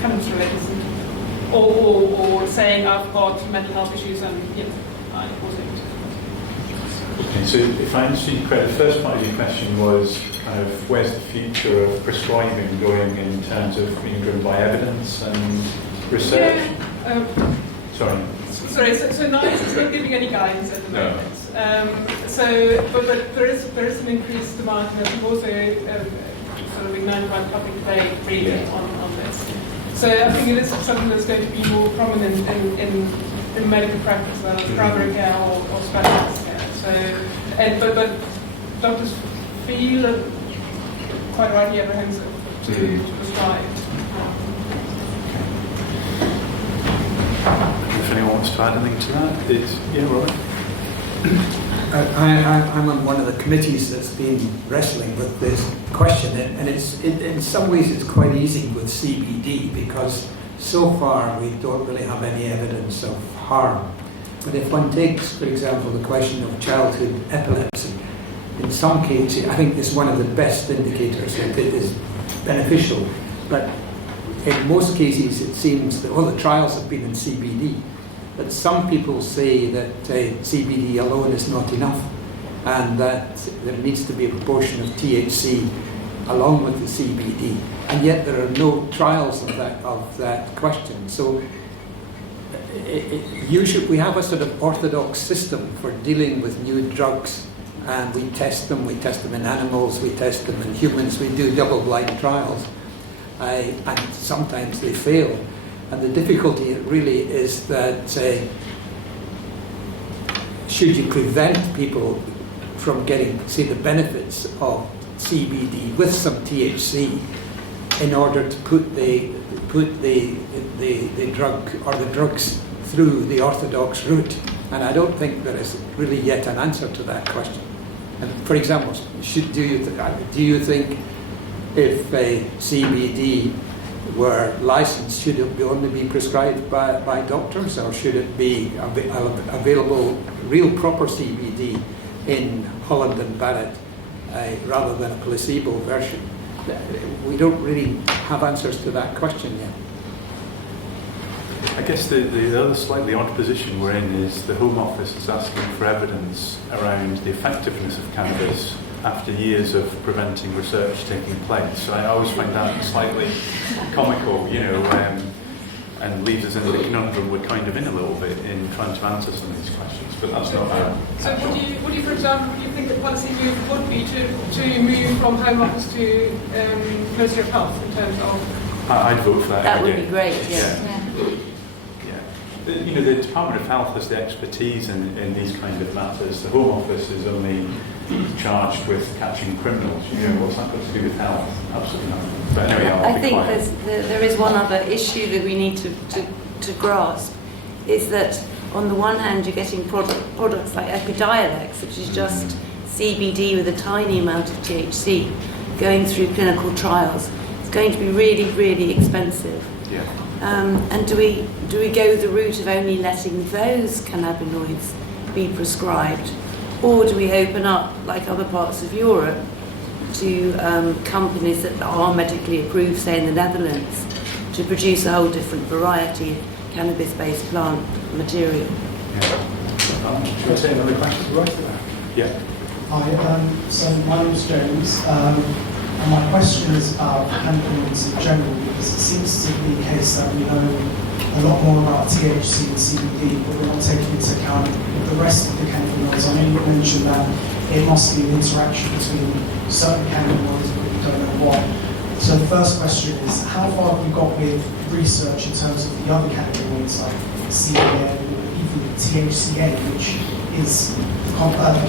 cannabis-related symptoms, or saying I've got mental health issues and I was able to. Okay, so if I understood you correctly, the first part of your question was kind of where's the future of prescribing going in terms of being driven by evidence and research? Yeah, Sorry. So NICE is not giving any guidance at the moment. But there is an increased demand, and I think also sort of ignited by public debate really on this. So I think it is something that's going to be more prominent in medical practice, whether it's primary care or specialist care. So, but doctors feel quite rightly apprehensive to prescribe. If anyone wants to add anything to that, Robert. I'm on one of the committees that's been wrestling with this question, and in some ways it's quite easy with CBD because so far we don't really have any evidence of harm. But if one takes, for example, the question of childhood epilepsy, in some cases I think it's one of the best indicators that it is beneficial. But in most cases it seems that all the trials have been in CBD. But some people say that CBD alone is not enough, and that there needs to be a proportion of THC along with the CBD, and yet there are no trials of that question. So we have a sort of orthodox system for dealing with new drugs, and we test them in animals, we test them in humans, we do double-blind trials, and sometimes they fail. And the difficulty really is that should you prevent people from getting, say, the benefits of CBD with some THC in order to put the drug or the drugs through the orthodox route? And I don't think there is really yet an answer to that question. And for example, do you think if CBD were licensed, should it only be prescribed by doctors, or should it be available, real proper CBD in Holland and Barrett, rather than a placebo version? We don't really have answers to that question yet. I guess the other slightly odd position we're in is the Home Office is asking for evidence around the effectiveness of cannabis after years of preventing research taking place. So I always find that slightly comical, and leaves us in the conundrum we're kind of in a little bit in trying to answer some of these questions. But that's not our. So would you, for example, would you think the policy move would be to move from Home Office to Ministry of Health in terms of? I'd vote for that. That would be great. Yeah. The Department of Health has the expertise in these kind of matters. The Home Office is only charged with catching criminals. What's that got to do with health? Absolutely nothing. But anyway, I think there is one other issue that we need to grasp, is that on the one hand, you're getting products like epidemiologist, which is just CBD with a tiny amount of THC, going through clinical trials. It's going to be really, really expensive. Yeah. And do we go the route of only letting those cannabinoids be prescribed, or do we open up, like other parts of Europe, to companies that are medically approved, say in the Netherlands, to produce a whole different variety of cannabis-based plant material? Yeah. Should we take another question? Right there. Yeah. Hi, so my name's James, and my question is about cannabinoids in general, because it seems to be the case that we know a lot more about THC and CBD, but we're not taking into account the rest of the cannabinoids. I know you mentioned that it must be an interaction between certain cannabinoids, but we don't know what. So the first question is, how far have you got with research in terms of the other cannabinoids like CBN or even THCA, which is the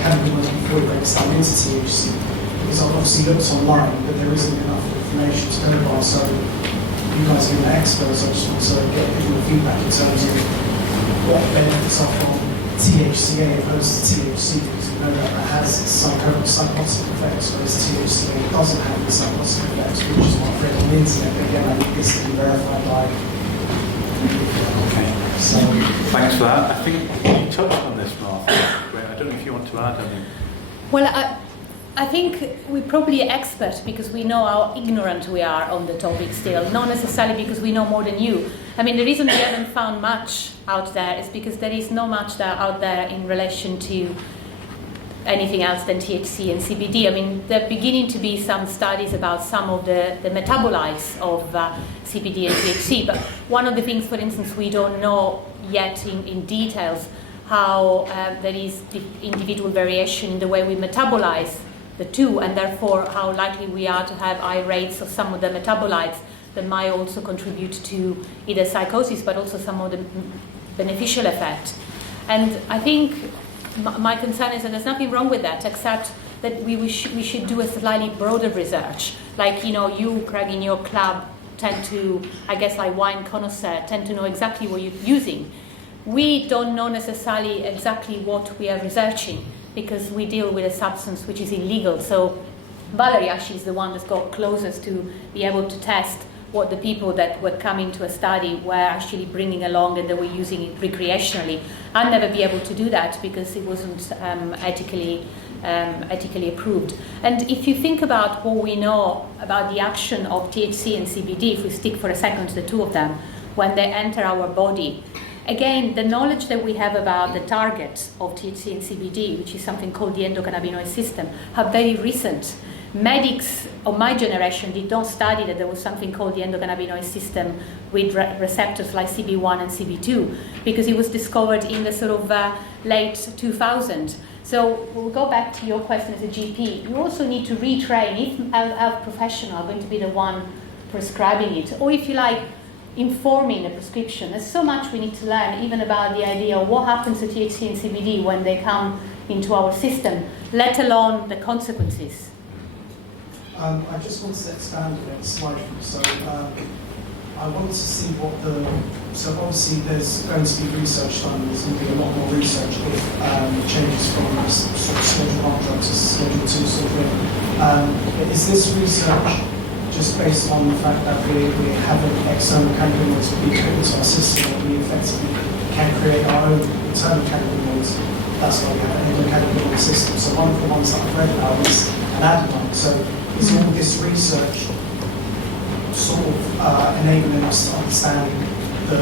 cannabinoid before it breaks down into THC? Because I've obviously looked online, but there isn't enough information to go by. So you guys are the experts, I just want to get a bit more feedback in terms of what benefits are from THCA opposed to THC, because we know that that has psychotic effects, whereas THCA doesn't have any psychotic effects, which is what I've read on the internet. But again, I think this can be verified by. Okay. So thanks for that. I think you touched on this, Martha. I don't know if you want to add anything. Well, I think we're probably experts because we know how ignorant we are on the topic still, not necessarily because we know more than you. I mean, the reason we haven't found much out there is because there is not much out there in relation to anything else than THC and CBD. I mean, there are beginning to be some studies about some of the metabolites of CBD and THC, but one of the things, for instance, we don't know yet in details how there is individual variation in the way we metabolize the two, and therefore how likely we are to have high rates of some of the metabolites that might also contribute to either psychosis but also some of the beneficial effect. And I think my concern is that there's nothing wrong with that, except that we should do a slightly broader research. Like, you, Craig, in your club tend to, I guess like wine connoisseur, tend to know exactly what you're using. We don't know necessarily exactly what we are researching, because we deal with a substance which is illegal. So Valerie actually is the one that's got closest to be able to test what the people that were coming to a study were actually bringing along and they were using it recreationally. I'd never be able to do that because it wasn't ethically approved. And if you think about what we know about the action of THC and CBD, if we stick for a second to the two of them, when they enter our body, again, the knowledge that we have about the target of THC and CBD, which is something called the endocannabinoid system, are very recent. Medics of my generation did not study that there was something called the endocannabinoid system with receptors like CB1 and CB2, because it was discovered in the sort of late 2000s. So we'll go back to your question as a GP. You also need to retrain if a health professional are going to be the one prescribing it, or if you like, informing the prescription. There's so much we need to learn, even about the idea of what happens to THC and CBD when they come into our system, let alone the consequences. I just wanted to expand a bit slightly. So I wanted to see so obviously there's going to be research done, there's going to be a lot more research if changes from this sort of Schedule 1 drug to Schedule 2 sort of thing. Is this research just based on the fact that we have an external cannabinoids that we put into our system, and we effectively can create our own internal cannabinoids? That's why we have an endocannabinoid system. So one of the ones that I've read about is an adenine. So is all this research sort of enabling us to understand the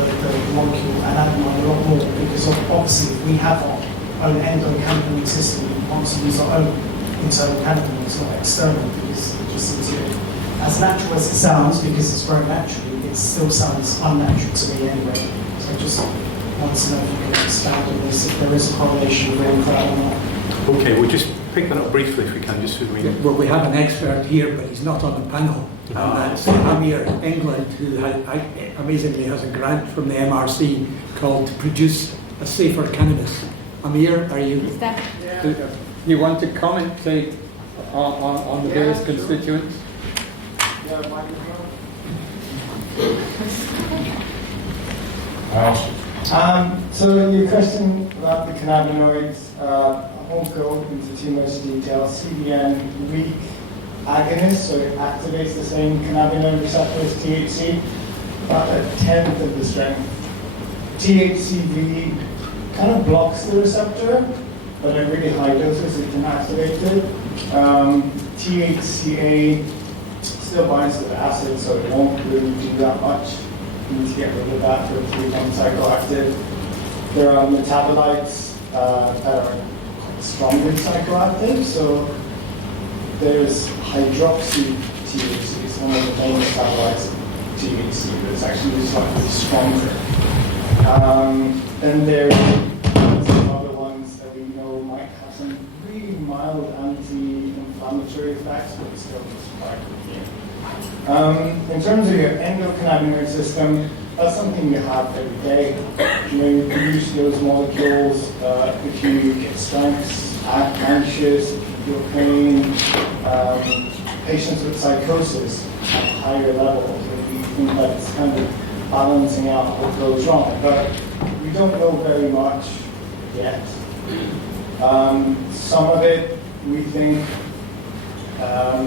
molecule and adenine a lot more? Because obviously if we have our own endocannabinoid system, we want to use our own internal cannabinoids, not external, because it just seems to, as natural as it sounds, because it's grown naturally, it still sounds unnatural to me anyway. So I just want to know if you can expand on this, if there is a correlation with that or not. Okay, we'll just pick that up briefly if we can, just so we... Well, we have an expert here, but he's not on the panel. And that's Amir England, who amazingly has a grant from the MRC called to produce a safer cannabis. Amir, are you... Do you want to comment on the various constituents? So your question about the cannabinoids, I won't go into too much detail. CBN, weak agonist, so it activates the same cannabinoid receptor as THC, about a tenth of the strength. THCV kind of blocks the receptor, but at really high doses it can activate it. THCA still binds to the acid, so it won't really do that much. You need to get rid of that for it to become psychoactive. There are metabolites that are quite strongly psychoactive, so there's hydroxy THC, it's one of the main metabolites of THC, but it's actually slightly stronger. Then there's some other ones that we know might have some really mild anti-inflammatory effects, but still just quite weird. In terms of your endocannabinoid system, that's something you have every day. You know, you produce those molecules if you get stress, anxious, if you feel pain. Patients with psychosis at higher levels, we think that it's kind of balancing out what goes wrong, but we don't know very much yet. Some of it, we think,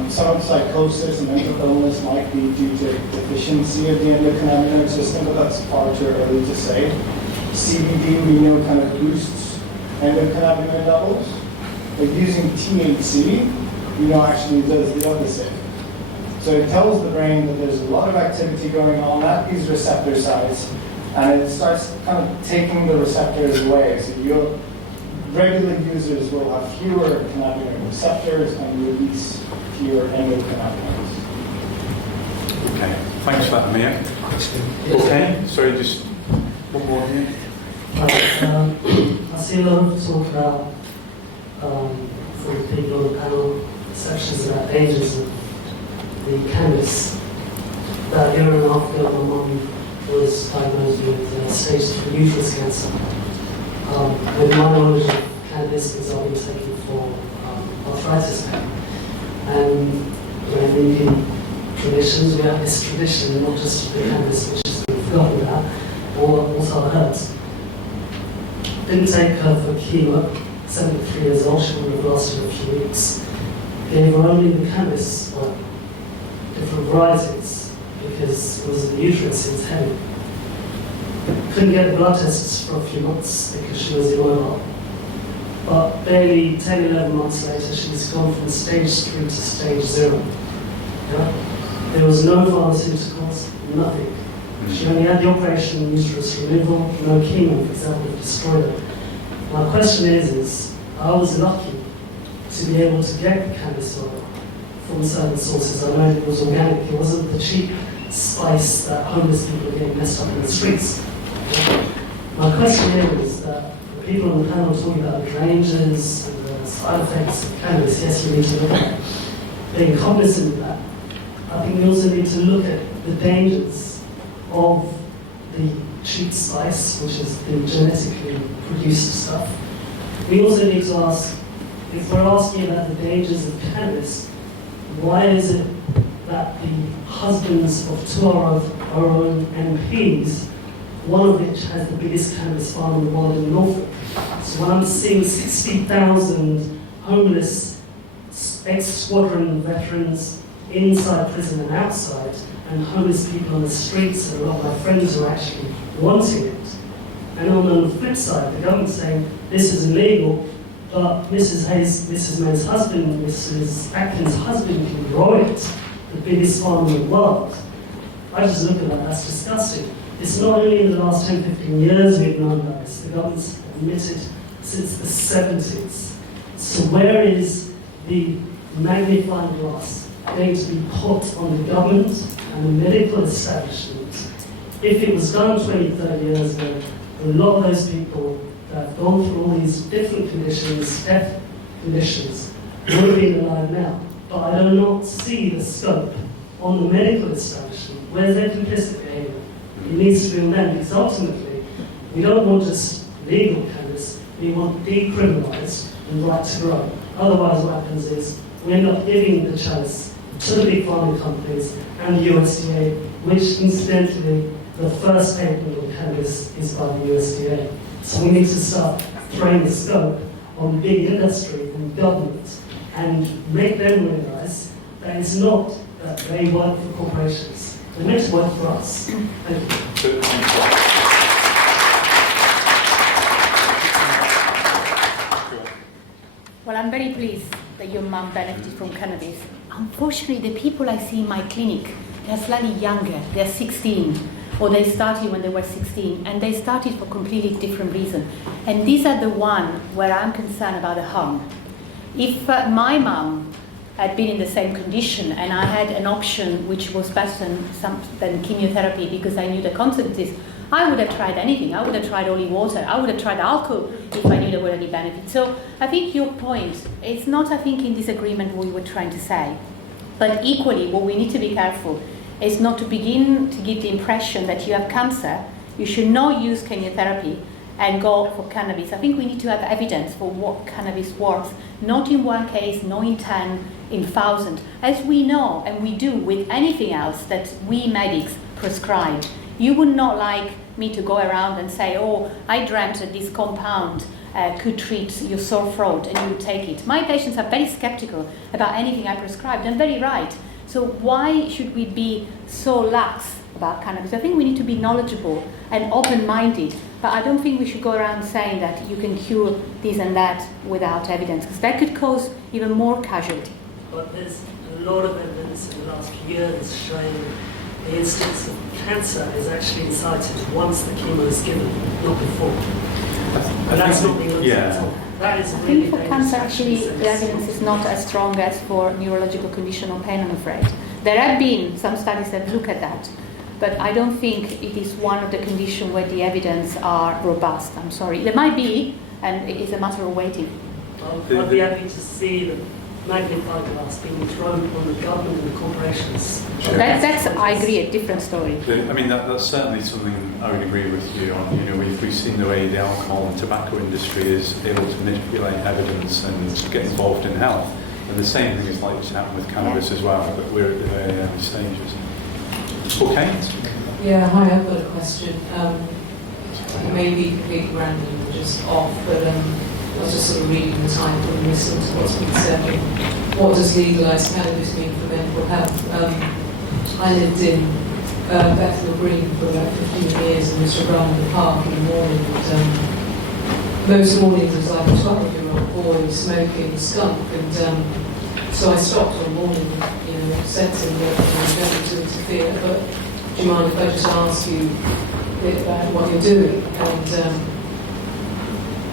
some of psychosis and mental illness might be due to deficiency of the endocannabinoid system, but that's far too early to say. CBD, we know, kind of boosts endocannabinoid levels, but using THC, we know actually does the opposite. So it tells the brain that there's a lot of activity going on at these receptor sites, and it starts kind of taking the receptors away. So your regular users will have fewer cannabinoid receptors and release fewer endocannabinoids. Okay, thanks for that, Amir. Okay, sorry, just one more here. I see a lot of talk about, from people on the panel, sections about dangers of the cannabis. About a year and a half ago, my mum was diagnosed with stage 3 uterus cancer. With my knowledge of cannabis, it's all been taken for arthritis pain. And when Indian traditions, we have this tradition, not just the cannabis, which has been forgotten about, or also herbs. Didn't take her for chemo, 73 years old, she would have lasted a few weeks. Gave her only the cannabis, well, different varieties, because it was in the uterus, it was heavy. Couldn't get the blood tests for a few months because she was immobile. But barely 10, 11 months later, she's gone from stage 3 to stage 0. Yeah? There was no pharmaceuticals, nothing. She only had the operation uterus removal, no chemo, for example, destroyed her. My question is I was lucky to be able to get cannabis oil from certain sources. I know it was organic, it wasn't the cheap spice that homeless people are getting messed up in the streets. My question is that the people on the panel talking about the dangers and the side effects of cannabis, yes, you need to look at being cognizant of that. I think we also need to look at the dangers of the cheap spice, which is the genetically produced stuff. We also need to ask, if we're asking about the dangers of cannabis, why is it that the husbands of two of our own MPs, one of which has the biggest cannabis farm in the world in Norfolk, so when I'm seeing 60,000 homeless ex-squadron veterans inside prison and outside, and homeless people on the streets, and a lot of my friends are actually wanting it. And on the flip side, the government's saying this is illegal, but Mrs. May's husband, Mrs. Atkins' husband, can grow it, the biggest farm in the world. I just look at that, that's disgusting. It's not only in the last 10, 15 years we've known about this, the government's admitted since the 70s. So where is the magnifying glass going to be put on the government and the medical establishment? If it was done 20, 30 years ago, a lot of those people that have gone through all these different conditions, death conditions, would have been alive now. But I do not see the scope on the medical establishment. Where's their complicit behavior? It needs to be on them, because ultimately, we don't want just legal cannabis, we want decriminalised and right to grow. Otherwise what happens is, we end up giving the chance to the big pharma companies and the USDA, which incidentally the first patent on cannabis is by the USDA. So we need to start throwing the scope on big industry and government and make them realise that it's not that they work for corporations. They're meant to work for us. Thank you. Well, I'm very pleased that your mum benefited from cannabis. Unfortunately, the people I see in my clinic, they're slightly younger. They're 16, or they started when they were 16, and they started for completely different reasons. And these are the ones where I'm concerned about the harm. If my mum had been in the same condition and I had an option which was better than chemotherapy because I knew the consequences, I would have tried anything. I would have tried holy water. I would have tried alcohol if I knew there were any benefits. So I think your point, it's not, I think, in disagreement what we were trying to say. But equally, what we need to be careful is not to begin to give the impression that you have cancer, you should not use chemotherapy and go for cannabis. I think we need to have evidence for what cannabis works, not in one case, not in 10, in 1,000. As we know, and we do with anything else that we medics prescribe. You would not like me to go around and say, oh, I dreamt that this compound could treat your sore throat, and you would take it. My patients are very skeptical about anything I prescribe, and very right. So why should we be so lax about cannabis? I think we need to be knowledgeable and open-minded, but I don't think we should go around saying that you can cure this and that without evidence, because that could cause even more casualty. But there's a lot of evidence in the last few years showing the incidence of cancer is actually incited once the chemo is given, not before. And that's not being looked at all. That is I really think for cancer, actually, the evidence is not as strong as for neurological condition or pain, I'm afraid. There have been some studies that look at that, but I don't think it is one of the conditions where the evidence are robust. I'm sorry. There might be, and it is a matter of waiting. I'd be happy to see the magnifying glass being thrown on the government and the corporations. That's, I agree, a different story. I mean, that's certainly something I would agree with you on. You know, we've seen the way the alcohol and tobacco industry is able to manipulate evidence and get involved in health. And the same thing is likely to happen with cannabis as well, but we're at the very early stages. Okay? Yeah, hi, I've got a question. It may be completely random, just off, but I was just sort of reading the title and listening to what's been said. What does legalised cannabis mean for mental health? I lived in Bethnal Green for about 15 years and used to run the park in the morning. And most mornings it was like a 12-year-old boy smoking a skunk. And so I stopped one morning, said to him, I don't want to interfere, but do you mind if I just ask you a bit about what you're doing?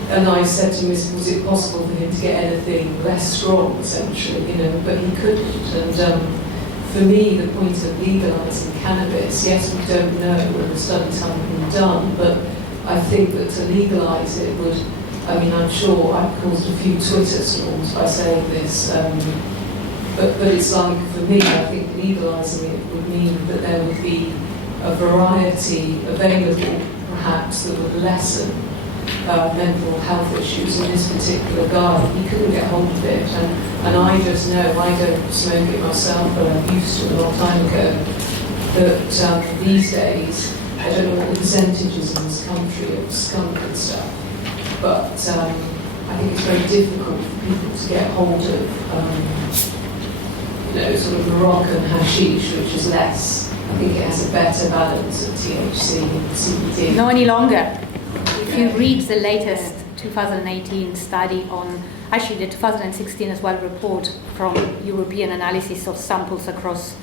And I said to him, was it possible for him to get anything less strong, essentially, but he couldn't. And for me, the point of legalising cannabis, yes, we don't know when the studies haven't been done, but I think that to legalise it would, I'm sure I've caused a few Twitter storms by saying this, but it's like, for me, I think legalising it would mean that there would be a variety available, perhaps, that would lessen mental health issues in this particular guy. He couldn't get hold of it, and I just know, I don't smoke it myself, but I used to a long time ago, that these days, I don't know what the percentage is in this country of skunk and stuff, but I think it's very difficult for people to get hold of sort of Moroccan hashish, which is less. I think it has a better balance of THC and CBD. Not any longer. If you read the latest 2018 study on, actually the 2016 as well report from European analysis of samples across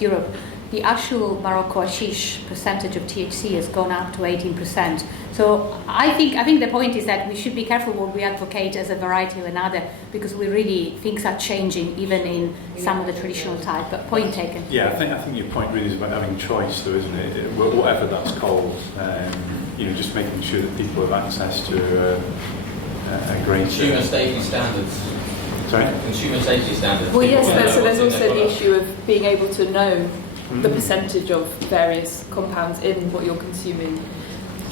Europe, the actual Morocco hashish percentage of THC has gone up to 18%. So I think the point is that we should be careful what we advocate as a variety or another, because we really, things are changing even in some of the traditional type, but point taken. Yeah, I think your point really is about having choice though, isn't it? Whatever that's called, just making sure that people have access to a great... Consumer safety standards. Sorry? Consumer safety standards. Well, yes, so there's also the issue of being able to know the percentage of various compounds in what you're consuming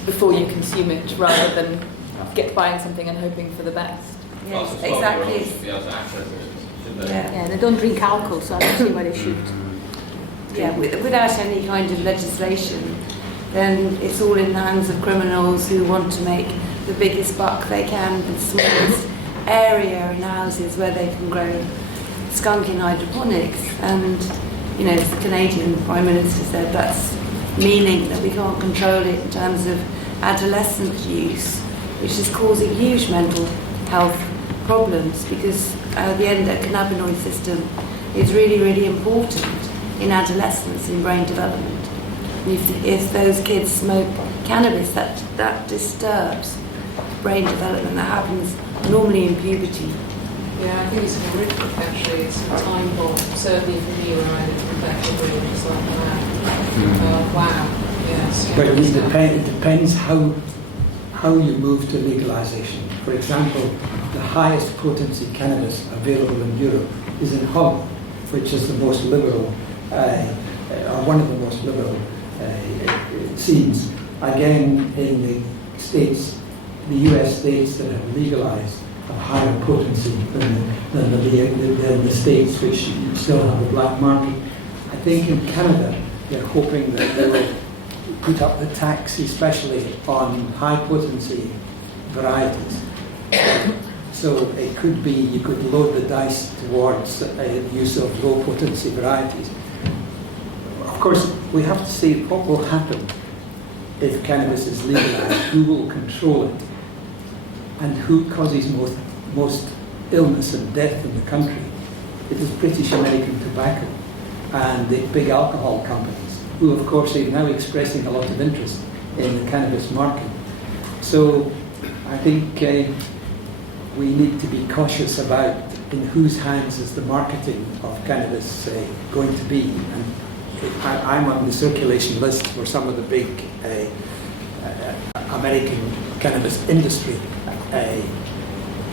before you consume it, rather than buying something and hoping for the best. Yes, exactly. Yeah, they don't drink alcohol, so I don't see why they should. Yeah, without any kind of legislation, then it's all in the hands of criminals who want to make the biggest buck they can with the smallest area in houses where they can grow skunk in hydroponics. And, you know, as the Canadian Prime Minister said, that's meaning that we can't control it in terms of adolescent use, which is causing huge mental health problems, because the endocannabinoid system is really, really important in adolescence, in brain development. If those kids smoke cannabis, that disturbs brain development. That happens normally in puberty. Yeah, I think it's horrific actually. It's a time bomb, certainly for me where I live in Bedford, it's like that. Wow, yes. But it depends how you move to legalisation. For example, the highest potency cannabis available in Europe is in Holland, which is the most liberal, or one of the most liberal scenes. Again, in the states, the US states that have legalised have higher potency than the states which still have the black market. I think in Canada, they're hoping that they will put up the tax, especially on high potency varieties. So it could be you could load the dice towards the use of low potency varieties. Of course, we have to see what will happen if cannabis is legalized, who will control it, and who causes most illness and death in the country. It is British American Tobacco and the big alcohol companies, who of course are now expressing a lot of interest in the cannabis market. So I think we need to be cautious about in whose hands is the marketing of cannabis going to be. And I'm on the circulation list for some of the big American cannabis industry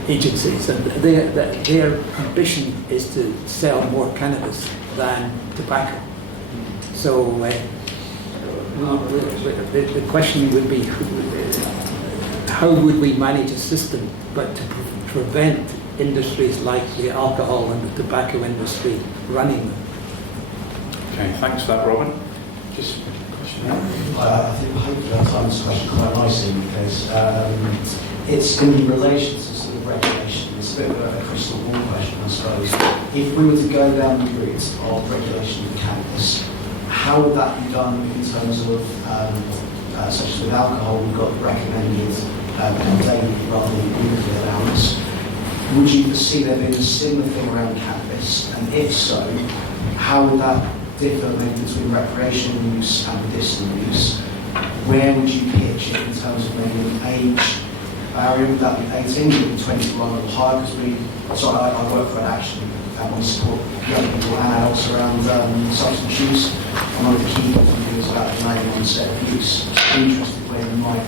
agencies, and their ambition is to sell more cannabis than tobacco. So the question would be, how would we manage a system but to prevent industries like the alcohol and the tobacco industry running them? Okay, thanks for that, Robin. Just a question now. I think hopefully I'll time this question quite nicely, because it's in relation to sort of regulation. It's a bit of a crystal ball question, I suppose. If we were to go down the route of regulation of cannabis, how would that be done in terms of, such as with alcohol, we've got recommended daily rather than weekly allowance. Would you foresee there being a similar thing around cannabis? And if so, how would that differ maybe between recreational use and medicinal use? Where would you pitch it in terms of maybe an age barrier? Would that be 18, would it be 21 or higher? Because I work for an action that wants to support young people and adults around substance use. And one of the key things about delaying onset of use. Interested where you might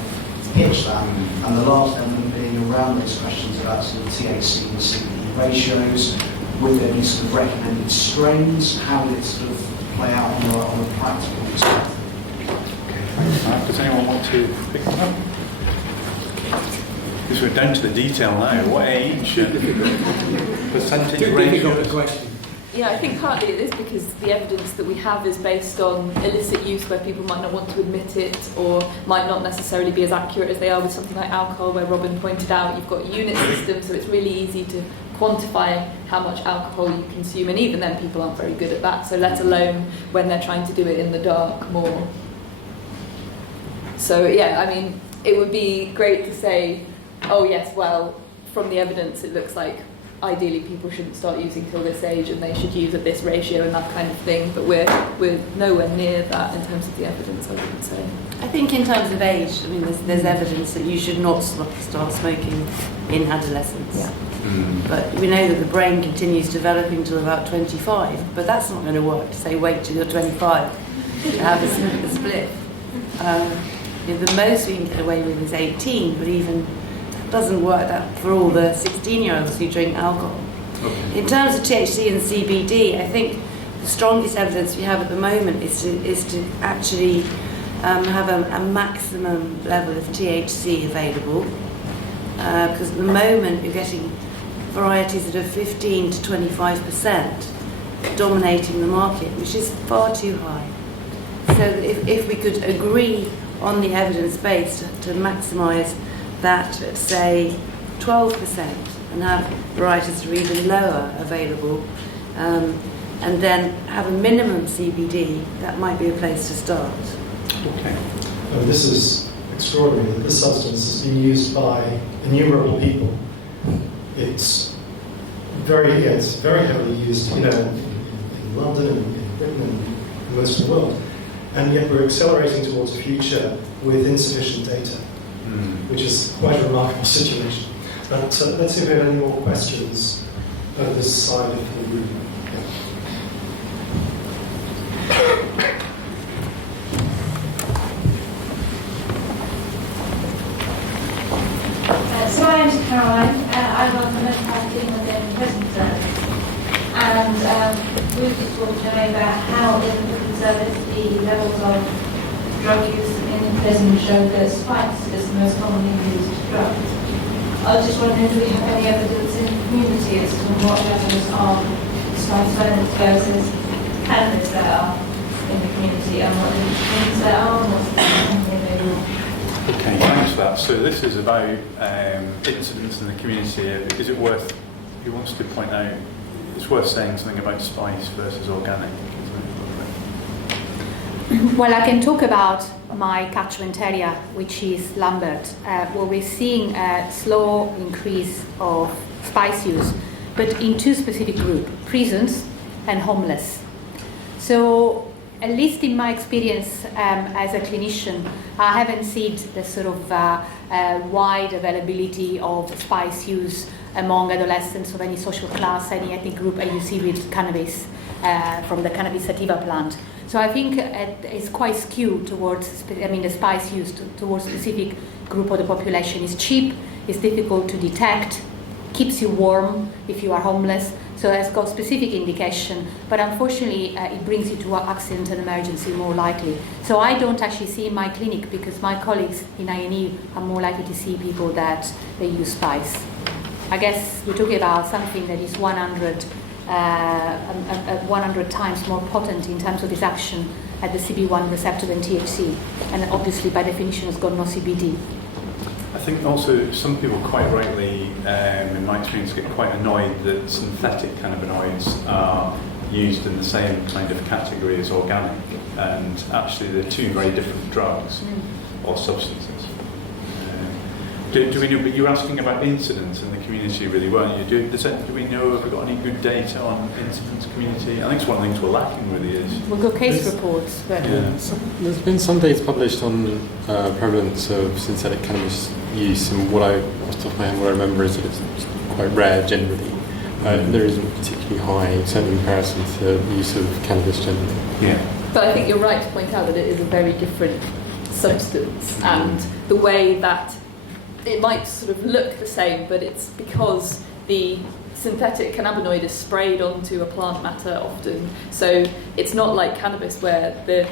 pitch that. And the last element being around those questions about sort of THC and CBD ratios. Would there be sort of recommended strains? How would it sort of play out on a practical perspective? Okay, thanks, Mark. Does anyone want to pick that up? Because we're down to the detail now. What age? Percentage ratios? Question. Yeah, I think partly it is because the evidence that we have is based on illicit use where people might not want to admit it or might not necessarily be as accurate as they are with something like alcohol, where Robin pointed out you've got unit systems, so it's really easy to quantify how much alcohol you consume, and even then people aren't very good at that, so let alone when they're trying to do it in the dark more. So yeah, I mean, it would be great to say, oh yes, well, from the evidence it looks like ideally people shouldn't start using till this age and they should use at this ratio and that kind of thing, but we're nowhere near that in terms of the evidence, I wouldn't say. I think in terms of age, I mean, there's evidence that you should not start smoking in adolescence. Yeah. But we know that the brain continues developing till about 25, but that's not going to work to say wait till you're 25 to have a split. The most we can get away with is 18, but even doesn't work that for all the 16-year-olds who drink alcohol. Okay. In terms of THC and CBD, I think the strongest evidence we have at the moment is to actually have a maximum level of THC available, because at the moment you're getting varieties that are 15 to 25%, dominating the market, which is far too high. So if we could agree on the evidence base to maximise that at, say, 12% and have varieties that are even lower available, and then have a minimum CBD, that might be a place to start. Okay. This is extraordinary that this substance has been used by innumerable people. It's very heavily used, in London and in Britain and most of the world. And yet we're accelerating towards a future with insufficient data, which is quite a remarkable situation. But let's see if we have any more questions over this side of the room. So my name is Caroline. I run the mental health team within prison service. And we've been talking about how in the prison service the levels of drug use in prison show that spice is the most commonly used drug. I was just wondering, do we have any evidence in the community as to what levels of spice versus cannabis there are in the community, and what things there are, and what's available? Okay, thanks for that. So this is about incidents in the community. Is it worth, who wants to point out, it's worth saying something about spice versus organic? Well, I can talk about my catchment area, which is Lambert, where we're seeing a slow increase of spice use, but in two specific groups, prisons and homeless. So, at least in my experience as a clinician, I haven't seen the sort of wide availability of spice use among adolescents of any social class, any ethnic group, as you see with cannabis from the cannabis sativa plant. So I think it's quite skewed towards, the spice use towards specific group of the population. It's cheap, it's difficult to detect, keeps you warm if you are homeless. So it's got specific indication, but unfortunately it brings you to accident and emergency more likely. So I don't actually see in my clinic, because my colleagues in I&E are more likely to see people that they use spice. I guess we're talking about something that is 100 times more potent in terms of its action at the CB1 receptor than THC, and obviously by definition has got no CBD. I think also some people quite rightly, in my experience, get quite annoyed that synthetic cannabinoids are used in the same kind of category as organic, and actually they're two very different drugs or substances. Do we know, but you're asking about incidents in the community really, weren't you? Do we know, have we got any good data on incidents community? I think it's one of the things we're lacking really is... We've got case reports. But there's been some data published on prevalence of synthetic cannabis use, and what I, off the top of my head, what I remember is that it's quite rare generally. There isn't particularly high, certainly in comparison to the use of cannabis generally. Yeah. But I think you're right to point out that it is a very different substance, and the way that it might sort of look the same, but it's because the synthetic cannabinoid is sprayed onto a plant matter often. So it's not like cannabis where the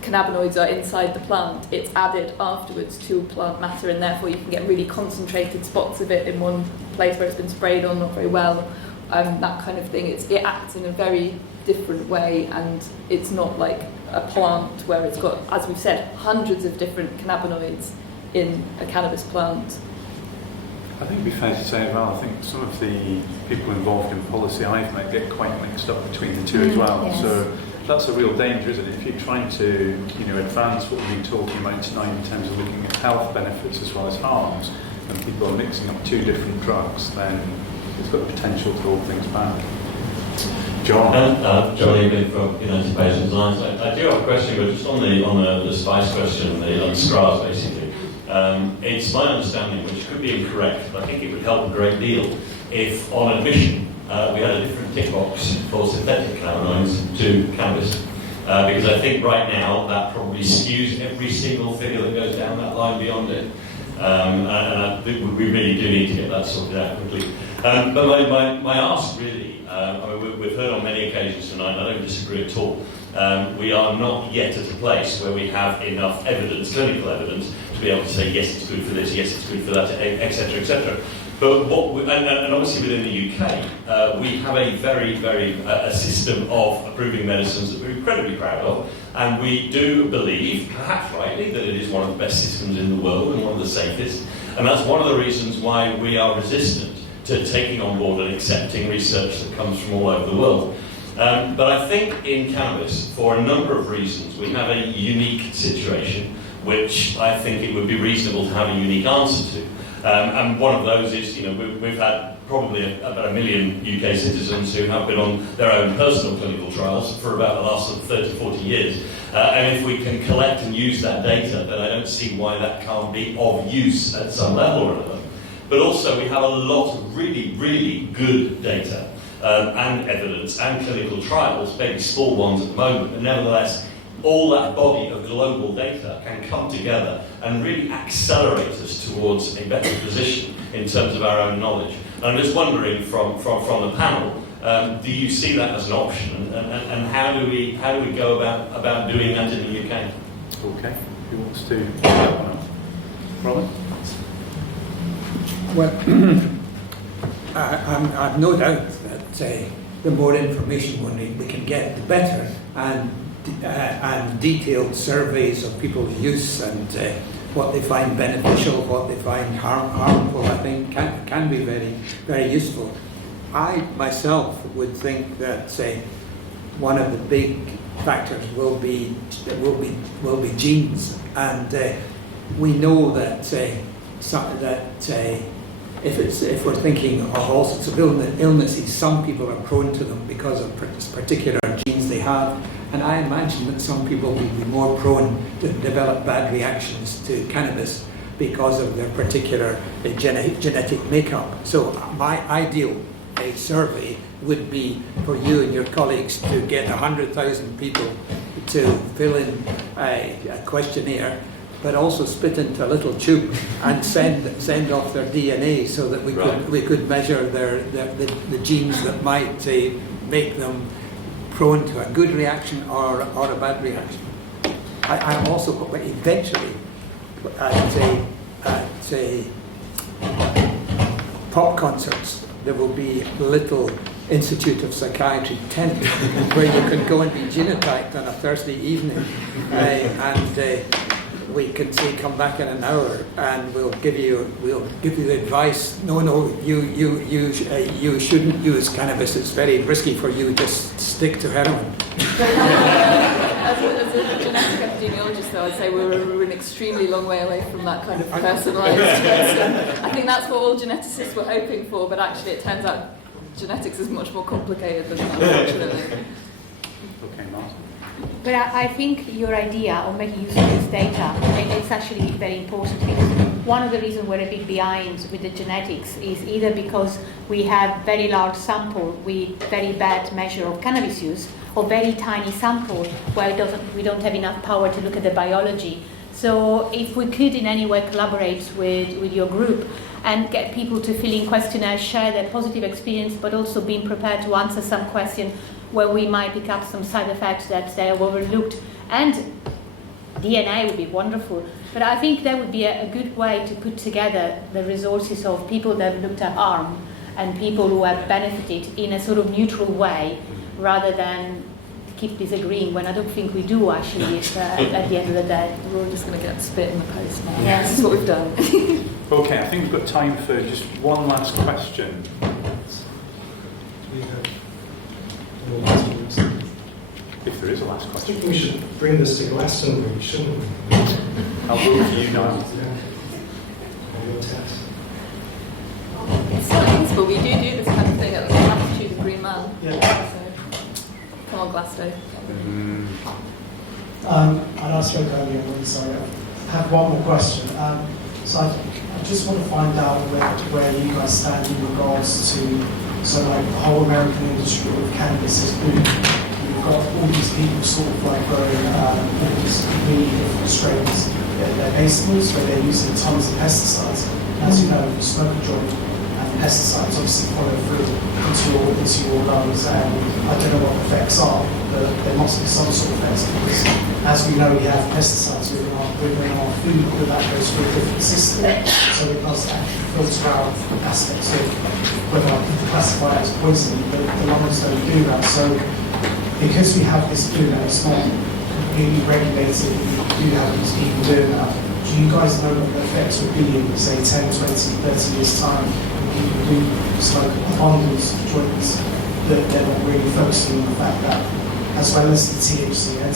cannabinoids are inside the plant, it's added afterwards to plant matter, and therefore you can get really concentrated spots of it in one place where it's been sprayed on not very well, that kind of thing. It acts in a very different way, and it's not like a plant where it's got, as we've said, hundreds of different cannabinoids in a cannabis plant. I think it'd be fair to say as well, I think some of the people involved in policy I've met get quite mixed up between the two as well. Yes. So that's a real danger, isn't it? If you're trying to, advance what we've been talking about tonight in terms of looking at health benefits as well as harms, and people are mixing up two different drugs, then it's got the potential to hold things back. John. John Egan from United Patients Alliance. I do have a question, but just on the spice question, the scars basically. It's my understanding, which could be incorrect, but I think it would help a great deal if on admission we had a different tick box for synthetic cannabinoids to cannabis. Because I think right now that probably skews every single figure that goes down that line beyond it. And I think we really do need to get that sorted out quickly. But my ask really, we've heard on many occasions tonight, and I don't disagree at all, we are not yet at a place where we have enough evidence, clinical evidence, to be able to say, yes, it's good for this, yes, it's good for that, etc., etc. But and obviously within the UK, we have a a system of approving medicines that we're incredibly proud of, and we do believe, perhaps rightly, that it is one of the best systems in the world and one of the safest. And that's one of the reasons why we are resistant to taking on board and accepting research that comes from all over the world. But I think in cannabis, for a number of reasons, we have a unique situation, which I think it would be reasonable to have a unique answer to. And one of those is, we've had probably about 1 million UK citizens who have been on their own personal clinical trials for about the last 30, 40 years. And if we can collect and use that data, then I don't see why that can't be of use at some level or another. But also we have a lot of really, really good data and evidence and clinical trials, maybe small ones at the moment, but nevertheless, all that body of global data can come together and really accelerate us towards a better position in terms of our own knowledge. And I'm just wondering from the panel, do you see that as an option, and how do we go about doing that in the UK? Okay, who wants to pick that one up? Robin? Well, I've no doubt that the more information we can get, the better, and detailed surveys of people's use and what they find beneficial, what they find harmful, I think can be very, very useful. I myself would think that one of the big factors will be genes, and we know that if we're thinking of all sorts of illnesses, some people are prone to them because of particular genes they have. And I imagine that some people will be more prone to develop bad reactions to cannabis because of their particular genetic makeup. So my ideal survey would be for you and your colleagues to get 100,000 people to fill in a questionnaire, but also spit into a little tube and send off their DNA so that we could measure the genes that might make them prone to a good reaction or a bad reaction. I also, but eventually, at pop concerts, there will be a little Institute of Psychiatry tent where you can go and be genotyped on a Thursday evening, and we can say, come back in an hour, and we'll give you advice. No, you shouldn't use cannabis. It's very risky for you. Just stick to heroin. As a genetic epidemiologist, though, I'd say we're an extremely long way away from that kind of personalised medicine. I think that's what all geneticists were hoping for, but actually it turns out genetics is much more complicated than that, unfortunately. Okay, Marta. But I think your idea of making use of this data, it's actually very important, because one of the reasons we're a bit behind with the genetics is either because we have very large sample with very bad measure of cannabis use, or very tiny sample where we don't have enough power to look at the biology. So if we could in any way collaborate with your group and get people to fill in questionnaires, share their positive experience, but also being prepared to answer some questions where we might pick up some side effects that they have overlooked. And DNA would be wonderful. But I think that would be a good way to put together the resources of people that have looked at harm and people who have benefited in a sort of neutral way, rather than keep disagreeing, when I don't think we do actually at the end of the day. We're all just going to get spit in the post now. Yeah. This is what we've done. Okay, I think we've got time for just one last question. If there is a last I question. think we should bring this to Glastonbury, shouldn't we? I'll move to you now. It's so useful. We do this kind of thing at the Latitude of Green Man. Yeah. So, come on, Glasgow. I know I spoke earlier, I'm really sorry. I have one more question. So I just want to find out where you guys stand in regards to, so like the whole American industry of cannabis is booming. You've got all these people sort of like growing all these completely different strains. They're baseballs where they're using tons of pesticides. As you know, you smoke a joint and pesticides obviously follow through into your lungs, and I don't know what the effects are, but there must be some sort of effects, because as we know, we have pesticides within our food, but that goes through a different system, so it does actually filter out aspects of whether I can classify it as poisoning, but the lungs don't do that. So because we have this doing that, it's not completely regulated, we do have these people doing that. Do you guys know what the effects would be in, say, 10, 20, 30 years' time when people do smoke abundance of joints, that they're not really focusing on the fact that, as well as the THC and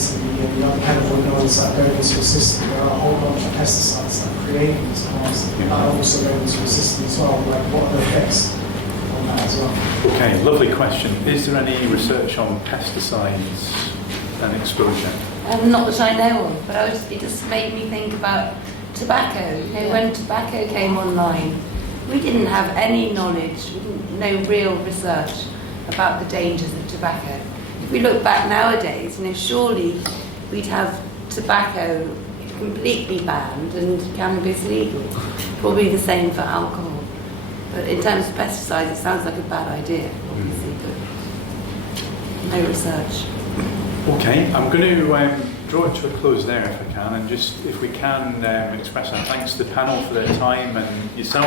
the other cannabinoids that go into the system, there are a whole bunch of pesticides that are creating these plants that are also going into the system as well. Like, what are the effects on that as well? Okay, lovely question. Is there any research on pesticides and exposure? Not that I know of, but it just made me think about tobacco. You know, when tobacco came online, we didn't have any knowledge, no real research about the dangers of tobacco. If we look back nowadays, surely we'd have tobacco completely banned and cannabis legal. Probably the same for alcohol. But in terms of pesticides, it sounds like a bad idea, obviously, but no research. Okay, I'm going to draw it to a close there if I can, and just, if we can, express our thanks to the panel for their time and yourself.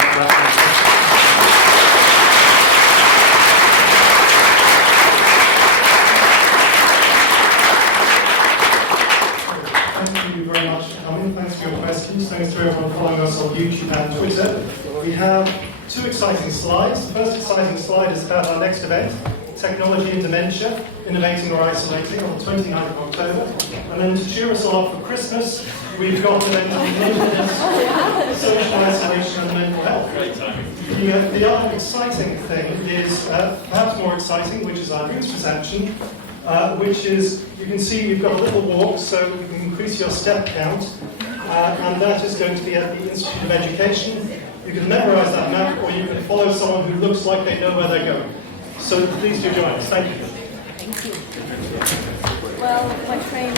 Thank you very much for coming. Thanks for your questions. Thanks to everyone following us on YouTube and Twitter. We have two exciting slides. The first exciting slide is about our next event, Technology in Dementia, Innovating or Isolating, on the 29th of October. And then to cheer us all up for Christmas, we've got an event on social isolation and mental health. Great timing. The other exciting thing is, perhaps more exciting, which is our news reception, which is, you can see we've got a little walk so we can increase your step count, and that is going to be at the Institute of Education. You can memorise that map, or you can follow someone who looks like they know where they're going. So please do join us. Thank you. Thank you. Well, my train